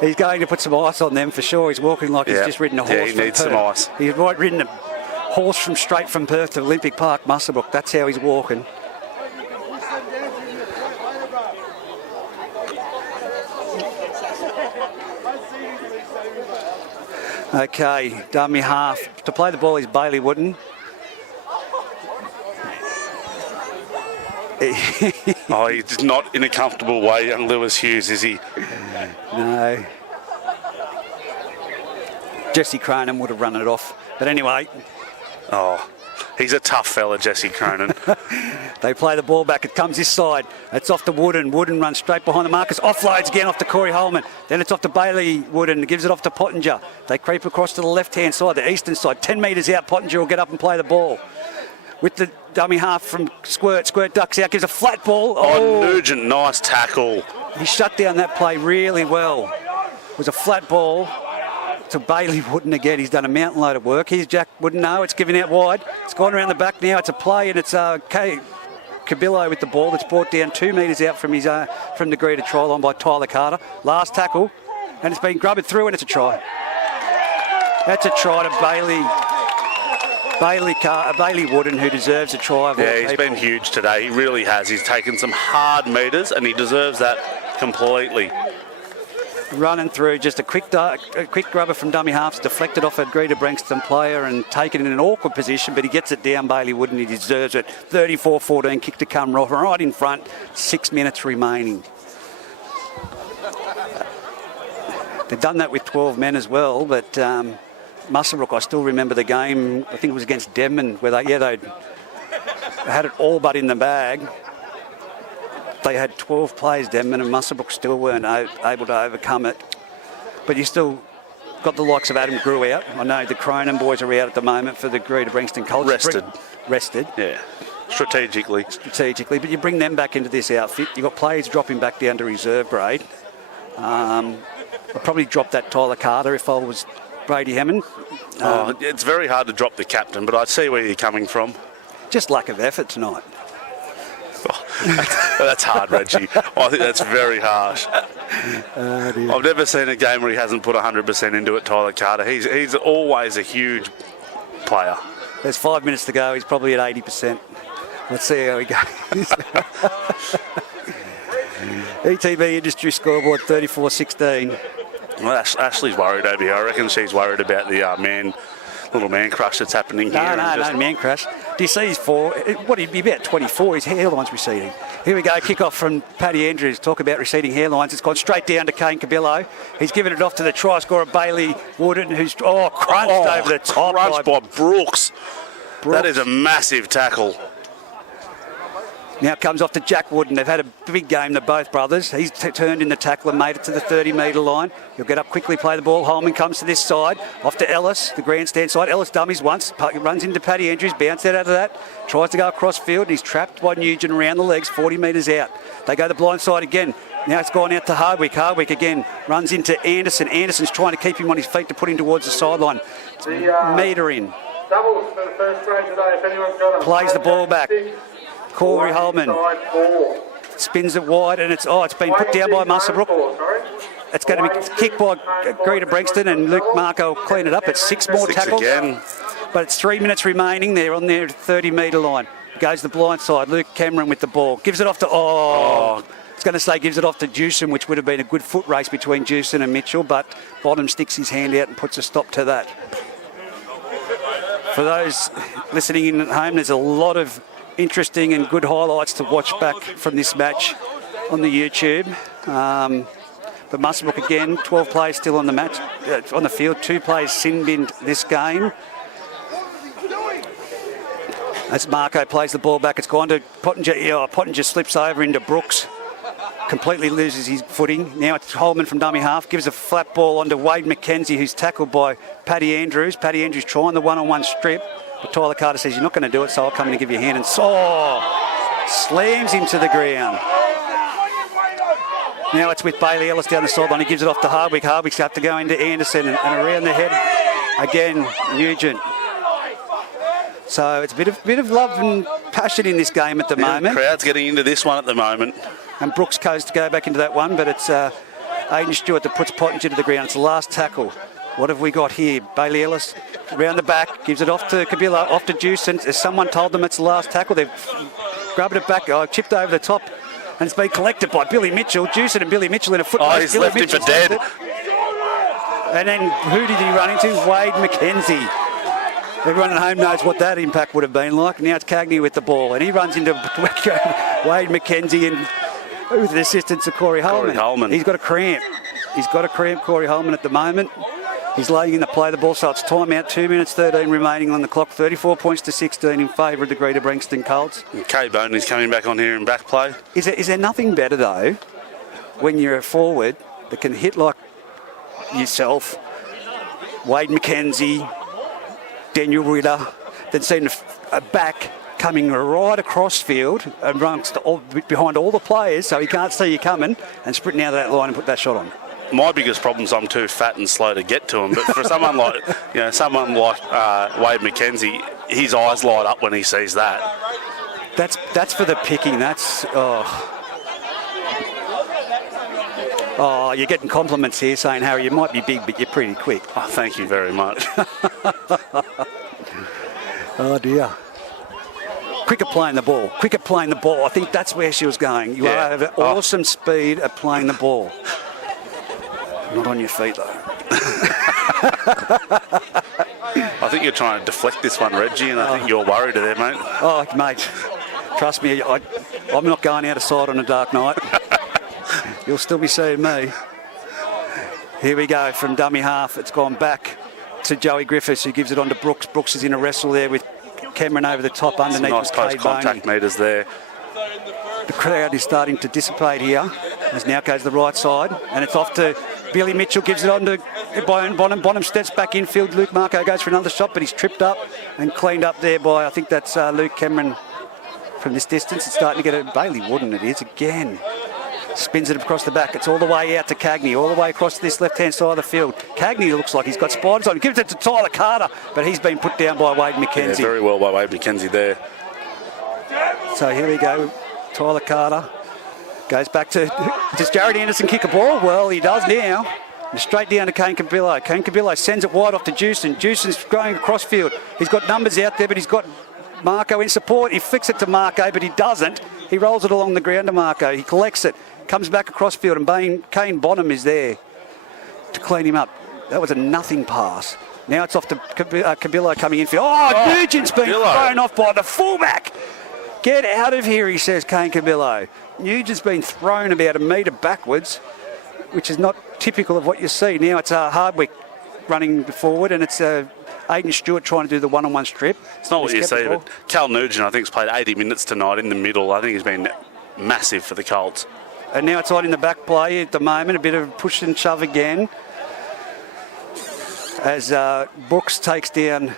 He's going to put some ice on them for sure. He's walking like he's just ridden a horse. Yeah, he needs some ice. He's ridden a horse straight from Perth to Olympic Park, Muswellbrook. That's how he's walking. Okay, dummy half. To play the ball is Bailey Wooden. He's not in a comfortable way, young Lewis Hughes, is he? No. Jesse Cronin would have run it off. But anyway. Oh, he's a tough fella, Jesse Cronin. They play the ball back. It comes this side. It's off to Wooden. Wooden runs straight behind the markers. Offloads again off to Corey Holman. Then it's off to Bailey Wooden. Gives it off to Pottinger. They creep across to the left-hand side, the eastern side. 10 metres out. Pottinger will get up and play the ball. With the dummy half from Squirt. Squirt ducks out, gives a flat ball. Oh, Nugent, nice tackle. He shut down that play really well. It was a flat ball to Bailey Wooden again. He's done a mountain load of work. Here's Jack Wooden. No, it's given out wide. It's gone around the back now. It's a play, and it's Cabillo with the ball that's brought down 2 metres out from the Greta try line by Tyler Carter. Last tackle, and it's been grubbed through, and it's a try. That's a try to Bailey Wooden, who deserves a try. He's been huge today. He really has. He's taken some hard metres, and he deserves that completely. Running through, just a quick grubber from dummy halves, deflected off a Greta Branxton player and taken in an awkward position, but he gets it down, Bailey Wooden. He deserves it. 34-14, kick to come right in front. 6 minutes remaining. They've done that with 12 men as well, but Muswellbrook, I still remember the game, I think it was against Denman, where they had it all but in the bag. They had 12 players, Denman, and Muswellbrook still weren't able to overcome it. But you still got the likes of Adam Grew out. I know the Cronin boys are out at the moment for the Greta Branxton Culture. Rested. Yeah. Strategically, but you bring them back into this outfit. You've got players dropping back down to reserve grade. I'd probably drop that Tyler Carter if I was Brady Hammond. It's very hard to drop the captain, but I see where you're coming from. Just lack of effort tonight. That's hard, Reggie. I think that's very harsh. I've never seen a game where he hasn't put 100% into it, Tyler Carter. He's always a huge player. There's 5 minutes to go. He's probably at 80%. Let's see how he goes. ETB Industry scoreboard 34-16. Well, Ashley's worried over here. I reckon she's worried about the little man crush that's happening here. No, man crush. Do you see his four? He'd be about 24. His hairline's receding. Here we go, kick-off from Paddy Andrews. Talk about receding hairlines. It's gone straight down to Kane Cabillo. He's given it off to the try scorer, Bailey Wooden, who's crunched over the top. Crunched by Brooks. That is a massive tackle. Now it comes off to Jack Wooden. They've had a big game, the both brothers. He's turned in the tackle and made it to the 30-metre line. He'll get up quickly, play the ball. Holman comes to this side, off to Ellis, the grandstand side. Ellis dummies once, runs into Paddy Andrews, bounces out of that, tries to go across field, and he's trapped by Nugent around the legs, 40 metres out. They go the blind side again. Now it's gone out to Hardwick. Hardwick again runs into Anderson. Anderson's trying to keep him on his feet to put him towards the sideline. It's metre in. Doubles for the first grade today, if anyone's got them. Plays the ball back. Corey Holman spins it wide, and it's been put down by Muswellbrook. It's going to be kicked by Greta Branxton, and Luke Marco will clean it up. It's six more tackles. Again. But it's 3 minutes remaining. They're on their 30-metre line. Goes the blind side. Luke Cameron with the ball. Gives it off to... It's going to say gives it off to Jewson, which would have been a good foot race between Jewson and Mitchell, but Bottom sticks his hand out and puts a stop to that. For those listening in at home, there's a lot of interesting and good highlights to watch back from this match on the YouTube. But Muswellbrook again, 12 players still on the match, on the field. 2 players sin-binned this game. As Marco plays the ball back, it's gone to Pottinger. Pottinger slips over into Brooks. Completely loses his footing. Now it's Holman from dummy half. Gives a flat ball onto Wade McKenzie, who's tackled by Paddy Andrews. Paddy Andrews trying the one-on-one strip. But Tyler Carter says, you're not going to do it, so I'll come in and give you a hand. And slams him to the ground. Now it's with Bailey Ellis down the sideline. He gives it off to Hardwick. Hardwick's have to go into Anderson and around the head again, Nugent. So it's a bit of love and passion in this game at the moment. The crowd's getting into this one at the moment. And Brooks goes to go back into that one, but it's Aiden Stewart that puts Pottinger to the ground. It's the last tackle. What have we got here? Bailey Ellis around the back, gives it off to Kabila, off to Juice, and someone told them it's the last tackle. They've grabbed it back, chipped over the top, and it's been collected by Billy Mitchell. Juice and Billy Mitchell in a foot race. He's left him for dead. And then who did he run into? Wade McKenzie. Everyone at home knows what that impact would have been like. Now it's Cagney with the ball, and he runs into Wade McKenzie and with the assistance of Corey Holman. He's got a cramp. Corey Holman, at the moment. He's laying in the play of the ball, so it's timeout. 2 minutes 13 remaining on the clock. 34 points to 16 in favour of the Greta Branxton Colts. Kay Boney's coming back on here in back play. Is there nothing better, though, when you're a forward that can hit like yourself, Wade McKenzie, Daniel Ritter, than seeing a back coming right across field amongst behind all the players, so he can't see you coming, and sprinting out of that line and put that shot on? My biggest problem is I'm too fat and slow to get to him. But for someone like Wade McKenzie, his eyes light up when he sees that. That's for the picking. That's you're getting compliments here saying, Harry, you might be big, but you're pretty quick. Oh, thank you very much. Oh dear. Quicker playing the ball. I think that's where she was going. You have awesome speed at playing the ball. Not on your feet, though. I think you're trying to deflect this one, Reggie, and I think you're worried there, mate. Oh, mate, trust me, I'm not going out of sight on a dark night. You'll still be seeing me. Here we go from dummy half. It's gone back to Joey Griffiths, who gives it on to Brooks. Brooks is in a wrestle there with Cameron over the top underneath. Nice close contact meters there. The crowd is starting to dissipate here as now goes the right side, and it's off to Billy Mitchell, gives it on to Bonham. Bonham steps back infield. Luke Marco goes for another shot, but he's tripped up and cleaned up there by, I think that's Luke Cameron from this distance. It's starting to get a Bailey Wooden, it is again. Spins it across the back. It's all the way out to Cagney, all the way across this left-hand side of the field. Cagney looks like he's got spiders on. He gives it to Tyler Carter, but he's been put down by Wade McKenzie. Yeah, very well by Wade McKenzie there. So here we go. Tyler Carter goes back to... Does Jared Anderson kick a ball? Well, he does now. And straight down to Kane Cabillo. Kane Cabillo sends it wide off to Jewson. Jewson's going across field. He's got numbers out there, but he's got Marco in support. He flicks it to Marco, but he doesn't. He rolls it along the ground to Marco. He collects it, comes back across field, and Kane Bonham is there to clean him up. That was a nothing pass. Now it's off to Cabillo coming infield. Nugent's been thrown off by the fullback. Get out of here, he says, Kane Cabillo. Nugent's been thrown about a metre backwards, which is not typical of what you see. Now it's Hardwick running forward, and it's Aiden Stewart trying to do the one-on-one strip. It's not what you see, but Cal Nugent, I think, has played 80 minutes tonight in the middle. I think he's been massive for the Colts. And now it's on in the back play at the moment, a bit of push and shove again. As Brooks takes down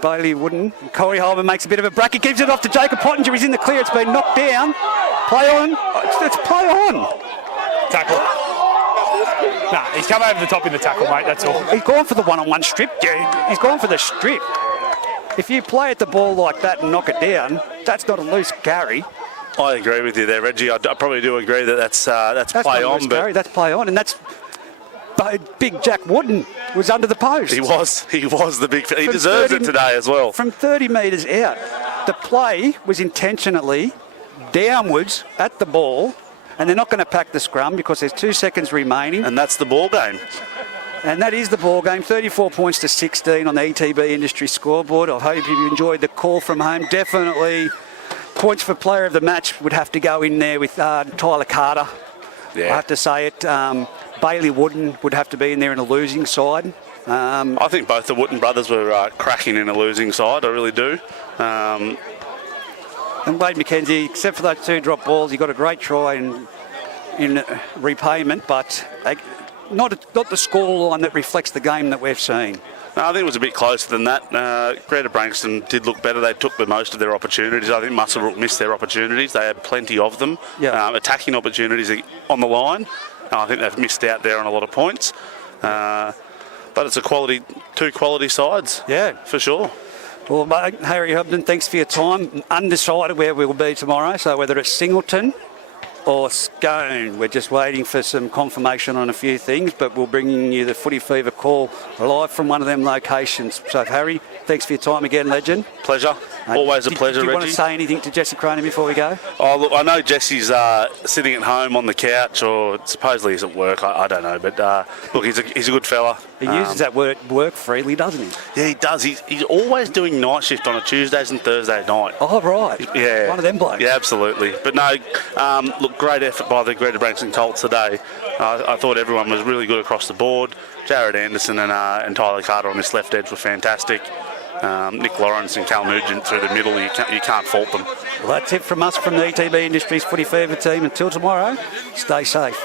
Bailey Wooden. Corey Holman makes a bit of a bracket, gives it off to Jacob Pottinger. He's in the clear, it's been knocked down. Play on. It's play on. Tackle. Nah, he's come over the top in the tackle, mate, that's all. He's gone for the one-on-one strip, dude. He's gone for the strip. If you play at the ball like that and knock it down, that's not a loose carry. I agree with you there, Reggie. I probably do agree that that's play on. But that's play on, and that's big Jack Wooden was under the post. He was the big... He deserves it today as well. From 30 metres out. The play was intentionally downwards at the ball, and they're not going to pack the scrum because there's 2 seconds remaining. And that's the ball game. And that is the ball game. 34 points to 16 on the ETB Industry scoreboard. I hope you enjoyed the call from home. Definitely points for player of the match would have to go in there with Tyler Carter. Yeah. I have to say it. Bailey Wooden would have to be in there in a losing side. I think both the Wooten brothers were cracking in a losing side. I really do. And Wade McKenzie, except for those 2 drop balls, he got a great try in repayment, but not the scoreline that reflects the game that we've seen. No, I think it was a bit closer than that. Greta Branxton did look better. They took the most of their opportunities. I think Muswellbrook missed their opportunities. They had plenty of them. Yeah. Attacking opportunities on the line. I think they've missed out there on a lot of points. But it's 2 quality sides. Yeah. For sure. Well, mate, Harry Hobden, thanks for your time. Undecided where we'll be tomorrow, so whether it's Singleton or Scone, we're just waiting for some confirmation on a few things, but we'll bring you the Footy Fever call live from one of them locations. So, Harry, thanks for your time again, legend. Pleasure. Always a pleasure, Do you Reggie. want to say anything to Jesse Cronin before we go? Oh, look, I know Jesse's sitting at home on the couch, or supposedly he's at work. I don't know, but look, he's a good fella. He uses that work freely, doesn't he? Yeah, he does. He's always doing night shift on a Tuesdays and Thursday night. Oh, right. Yeah. One of them blokes. Yeah, absolutely. But no, look, great effort by the Greta Branxton Colts today. I thought everyone was really good across the board. Jared Anderson and Tyler Carter on this left edge were fantastic. Nick Lawrence and Cal Nugent through the middle, you can't fault them. Well, that's it from us from the ETB Industries Footy Fever team. Until tomorrow, stay safe.